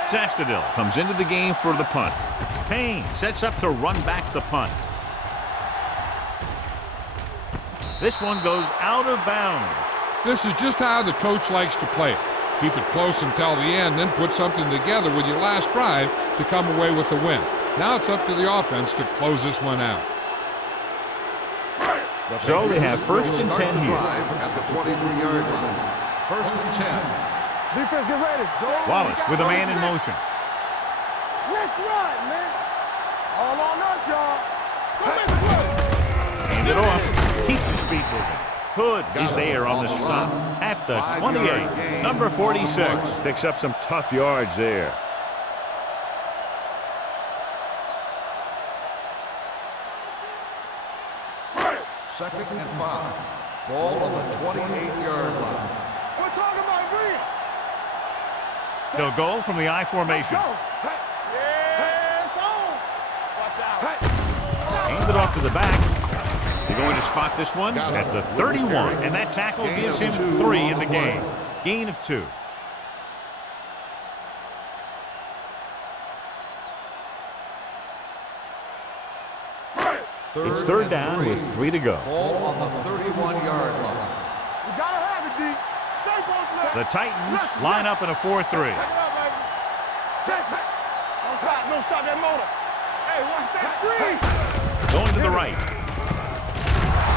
Sastadil comes into the game for the punt. Payne sets up to run back the punt. This one goes out of bounds. This is just how the coach likes to play it. Keep it close until the end, then put something together with your last drive to come away with a win. Now it's up to the offense to close this one out. So they have 1st and 10 here. At the 23-yard line. 1st and 10. Defense, get ready. Wallace with a man in motion. Let's run, man. All on us, y'all. Go make the play. Hand it off. Keeps his feet moving. Hood is there on the stop at the 28. Number 46 picks up some tough yards there. Second and 5. Ball on the 28-yard line. We're talking about real. They'll go from the I formation. Go. Yeah, it's on. Watch out. Hand it off to the back. They're going to spot this one at the 31, and that tackle gives him 3 in the game. Gain of 2. It's 3rd down with 3 to go. Ball on the 31-yard line. We gotta have it, D. Stay both left. The Titans line up in a 4-3. Take it up, baby. Don't stop that motor. Hey, watch that screen. Going to the right.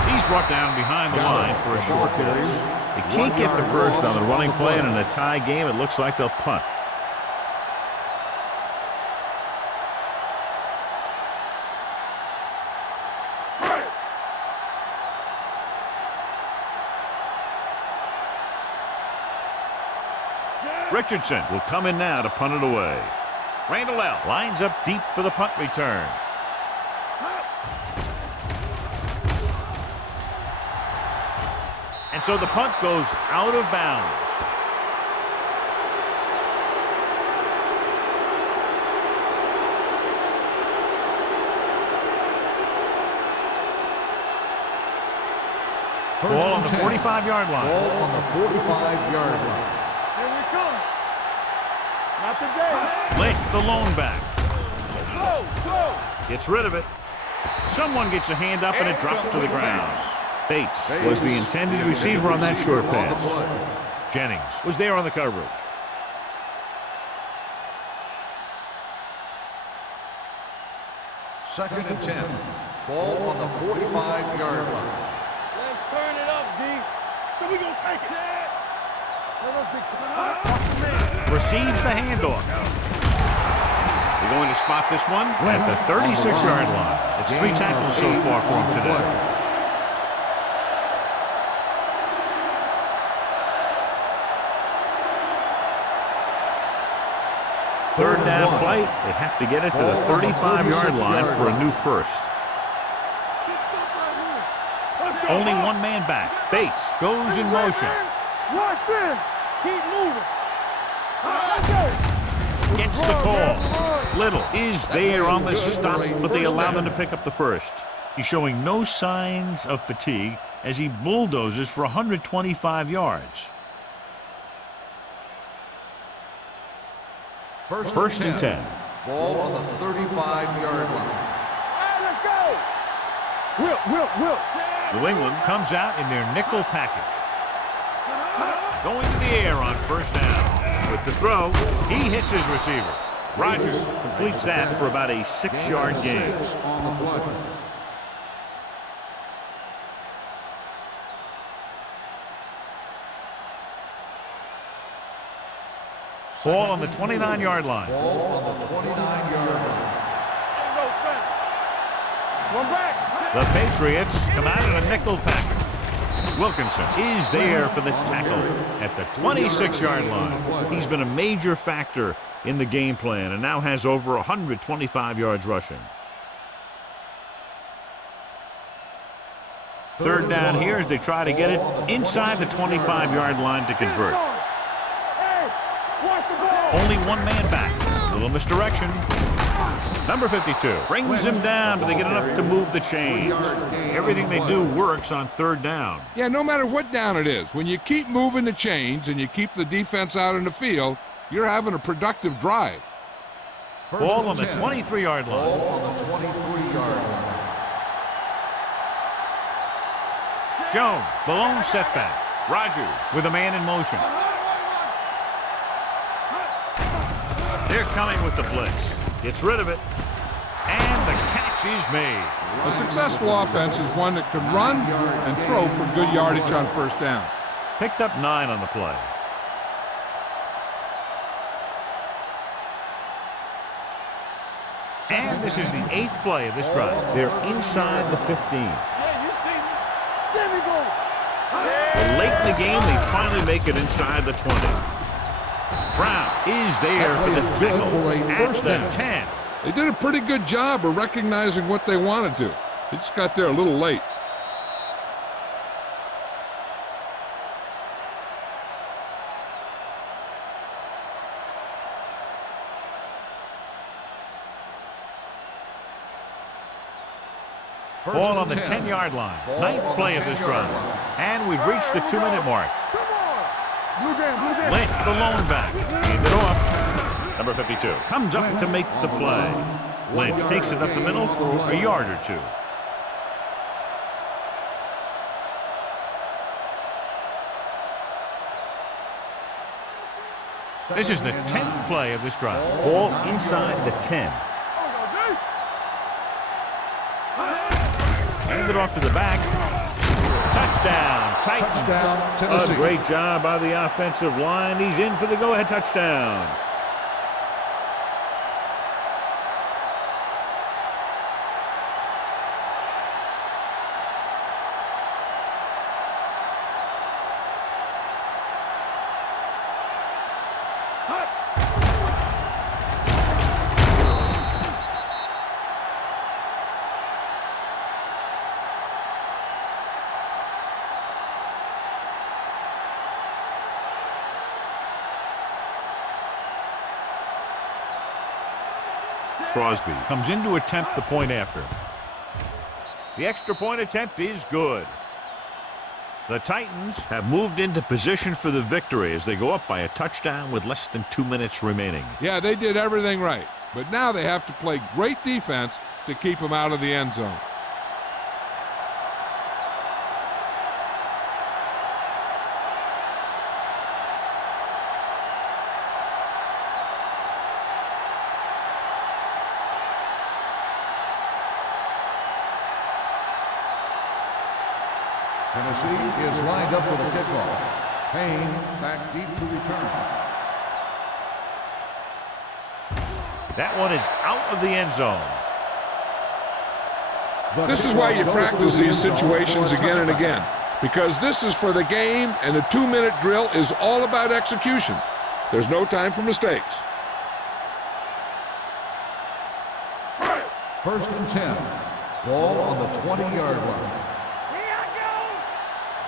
He's brought down behind the line for a short pass. They can't get the first on the running play, and in a tie game, it looks like they'll punt. Richardson will come in now to punt it away. Randall lines up deep for the punt return. And so the punt goes out of bounds. Ball on the 45-yard line. Ball on the 45-yard line. Here we come. Not today. Lynch, the lone back. Slow. Gets rid of it. Someone gets a hand up and it drops to the ground. Bates was the intended receiver on that short pass. Jennings was there on the coverage. Second and 10. Ball on the 45-yard line. Let's turn it up, D. So we gonna take it. Receives the handoff. They're going to spot this one at the 36-yard line. It's 3 tackles so far for him today. Third down play. They have to get it to the 35-yard line for a new first. Only one man back. Bates goes in motion. Rush in. Keep moving. Gets the call. Little is there on the stop, but they allow them to pick up the first. He's showing no signs of fatigue as he bulldozes for 125 yards. First and 10. Ball on the 35-yard line. Hey, let's go. Will. New England comes out in their nickel package. Going to the air on first down. With the throw, he hits his receiver. Rogers completes that for about a 6-yard gain. Ball on the 29-yard line. Ball on the 29-yard line. One back. The Patriots come out in a nickel package. Wilkinson is there for the tackle at the 26-yard line. He's been a major factor in the game plan and now has over 125 yards rushing. Third down here as they try to get it inside the 25-yard line to convert. Only one man back. Little misdirection. Number 52 brings him down, but they get enough to move the chains. Everything they do works on third down. Yeah, no matter what down it is, when you keep moving the chains and you keep the defense out in the field, you're having a productive drive. Ball on the 23-yard line. Ball on the 23-yard line. Jones, the lone setback. Rogers with a man in motion. They're coming with the blitz. Gets rid of it. And the catch is made. A successful offense is one that can run and throw for good yardage on first down. Picked up 9 on the play. And this is the 8th play of this drive. They're inside the 15. Yeah, you see me. There we go. Late in the game, they finally make it inside the 20. Brown is there for the tackle at the 10. They did a pretty good job of recognizing what they wanted to. They just got there a little late. Ball on the 10-yard line. 9th play of this drive. And we've reached the 2-minute mark. Lynch, the lone back. Hand it off. Number 52 comes up to make the play. Lynch takes it up the middle for a yard or 2. This is the 10th play of this drive. Ball inside the 10. Hand it off to the back. Touchdown, Titans. Touchdown, Tennessee. A great job by the offensive line. He's in for the go-ahead touchdown. Crosby comes in to attempt the point after. The extra point attempt is good. The Titans have moved into position for the victory as they go up by a touchdown with less than 2 minutes remaining. Yeah, they did everything right, but now they have to play great defense to keep them out of the end zone. Tennessee is lined up for the kickoff. Payne back deep to return. That one is out of the end zone. This is why you practice these situations again and again, because this is for the game, and a 2-minute drill is all about execution. There's no time for mistakes. First and 10. Ball on the 20-yard line.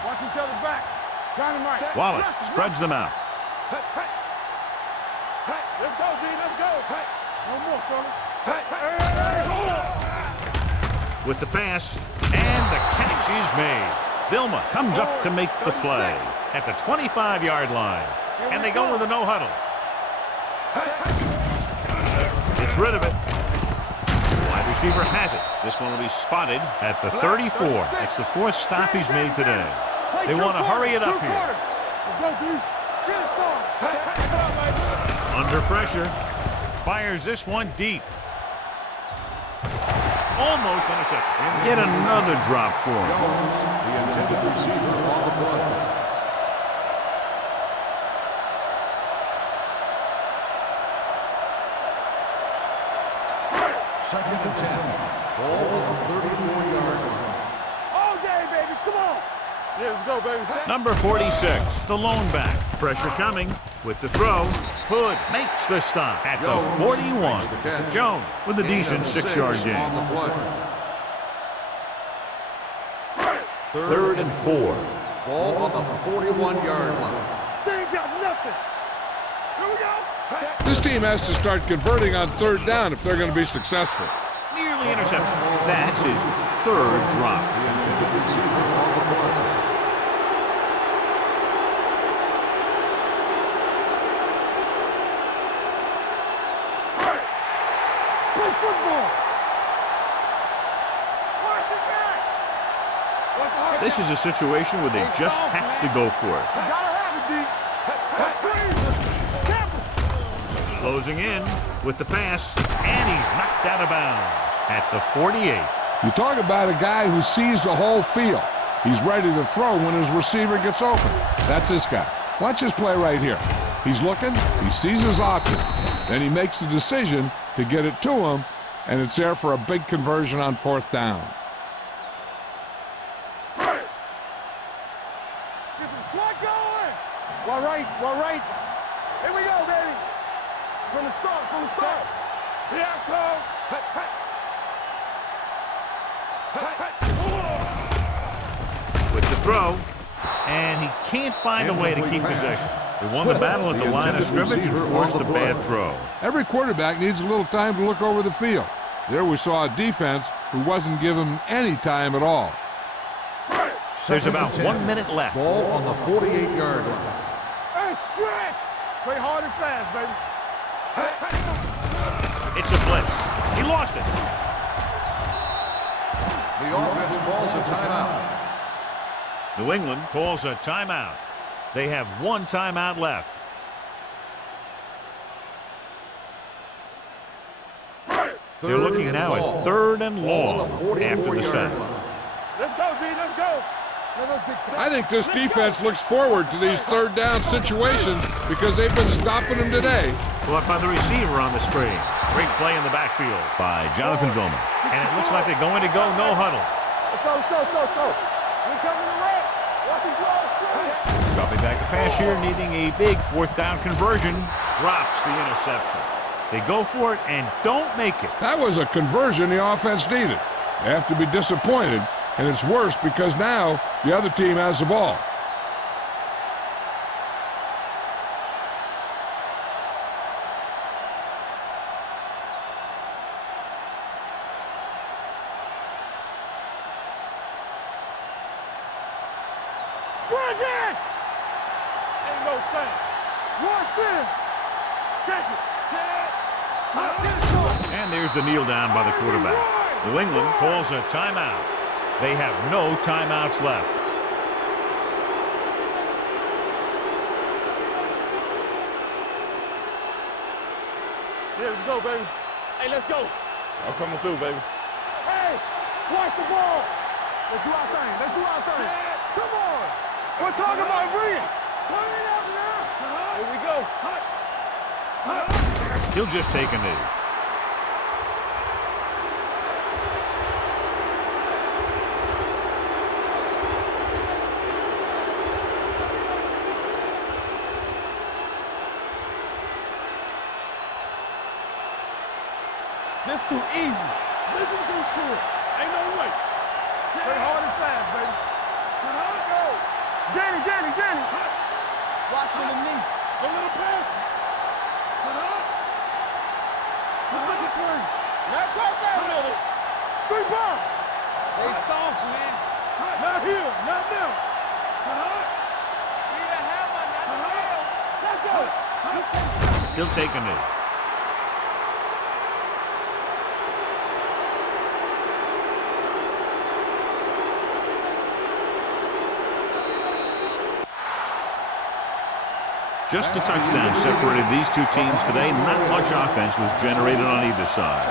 Watch each other back. Dynamite. Wallace spreads them out. Let's go, D. Let's go. One more, fellas. With the pass, and the catch is made. Vilma comes up to make the play at the 25-yard line, and they go with a no-huddle. Gets rid of it. Wide receiver has it. This one will be spotted at the 34. That's the 4th stop he's made today. They want to hurry it up here. Under pressure. Fires this one deep. Almost intercepted. Yet another drop for him. Jones, the intended receiver on the play. Second and 10. Ball on the 34-yard line. All day, baby. Come on. Yeah, let's go, baby. Number 46, the lone back. Pressure coming with the throw. Hood makes the stop at the 41. Jones with a decent 6-yard gain. On the play. 3rd and 4. Ball on the 41-yard line. They ain't got nothing. Here we go. This team has to start converting on 3rd down if they're going to be successful. Nearly interception. That's his 3rd drop. The intended receiver on the play. Play football. Watch it back. This is a situation where they just have to go for it. You gotta have it, D. Closing in with the pass, and he's knocked out of bounds at the 48. You talk about a guy who sees the whole field. He's ready to throw when his receiver gets open. That's this guy. Watch his play right here. He's looking, he sees his option, then he makes the decision to get it to him, and it's there for a big conversion on 4th down. Get some slot going. Well, right. Here we go, baby. From the start. Here I come. With the throw, and he can't find a way to keep possession. They won the battle at the line of scrimmage and forced a bad throw. Every quarterback needs a little time to look over the field. There we saw a defense who wasn't given any time at all. There's about 1 minute left. Ball on the 48-yard line. Hey, stretch. Play hard and fast, baby. It's a blitz. He lost it. The offense calls a timeout. New England calls a timeout. They have 1 timeout left. They're looking now at 3rd and long after the set. Let's go, D. Let's go. I think this defense looks forward to these 3rd down situations because they've been stopping them today. Caught by the receiver on the screen. Great play in the backfield by Jonathan Vilma. And it looks like they're going to go no huddle. Let's go, let's go, let's go, let's go. We coming to red. Watch him draw. Dropping back to pass here, needing a big 4th down conversion. Drops the interception. They go for it and don't make it. That was a conversion the offense needed. They have to be disappointed, and it's worse because now the other team has the ball. Run it! Ain't no thing. Watch it. Check it. Set. And there's the kneel down by the quarterback. New England calls a timeout. They have no timeouts left. Yeah, let's go, baby. Hey, let's go. I'm coming through, baby. Hey, watch the ball. Let's do our thing. Let's do our thing. Come on. We're talking about bringing. Turn it up now. Here we go. He'll just take a knee. This too easy. This is too short. Ain't no way. Play hard and fast, baby. Go. Get it, get it, get it. Watching the knee. A little pass. Let's look at play. Not quite that little. 3 ball. They soft, man. Not here, not now. Need a hammer, not the nail. Let's go. He'll take a knee. Just a touchdown separated these two teams today. Not much offense was generated on either side.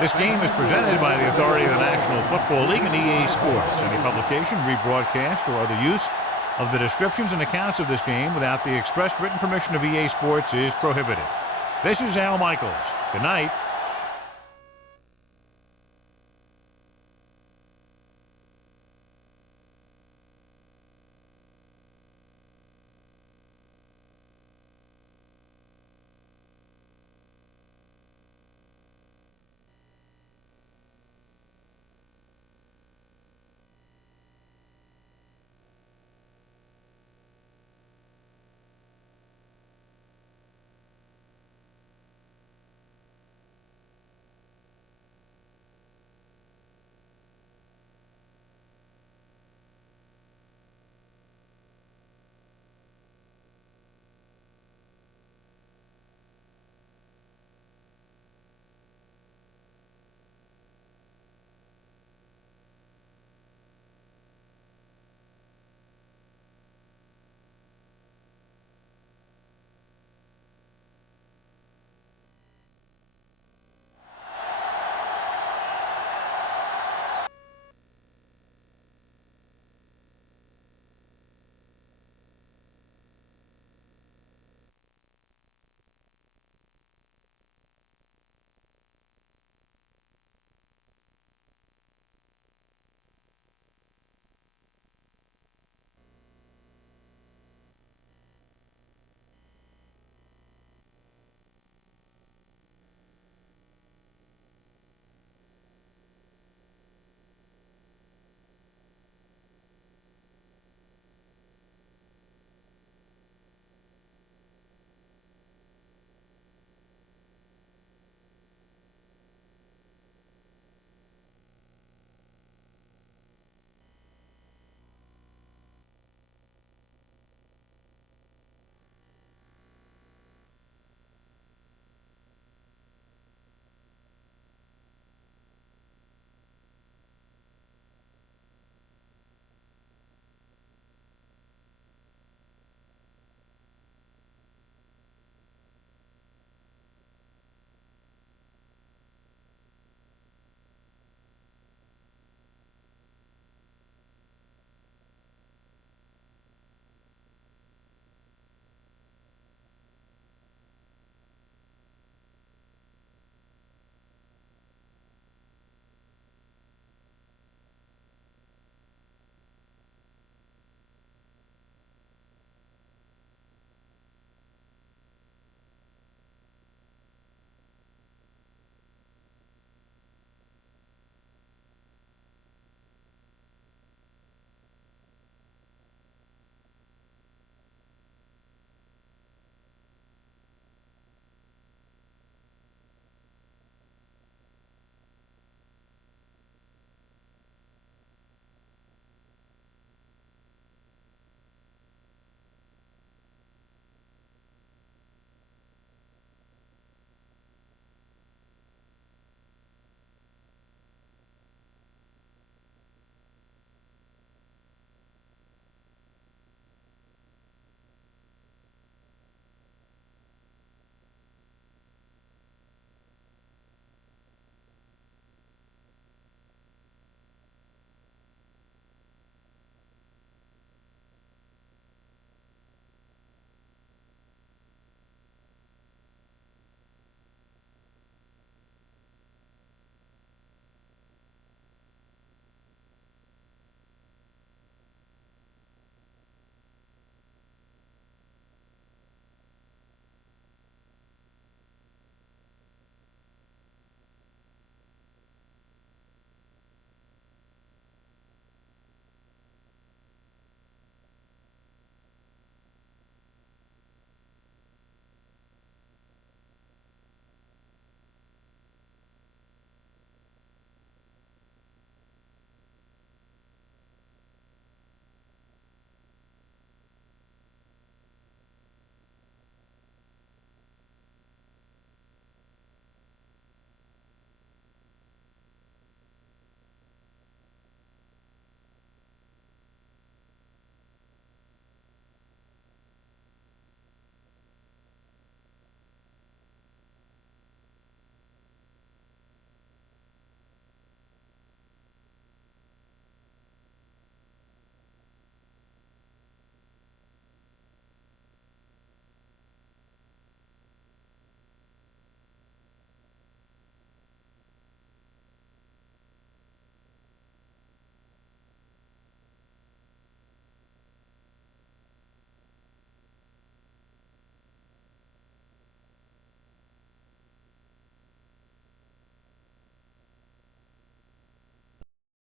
This game is presented by the authority of the National Football League and EA Sports. Any publication, rebroadcast, or other use of the descriptions and accounts of this game without the expressed written permission of EA Sports is prohibited. This is Al Michaels. Good night.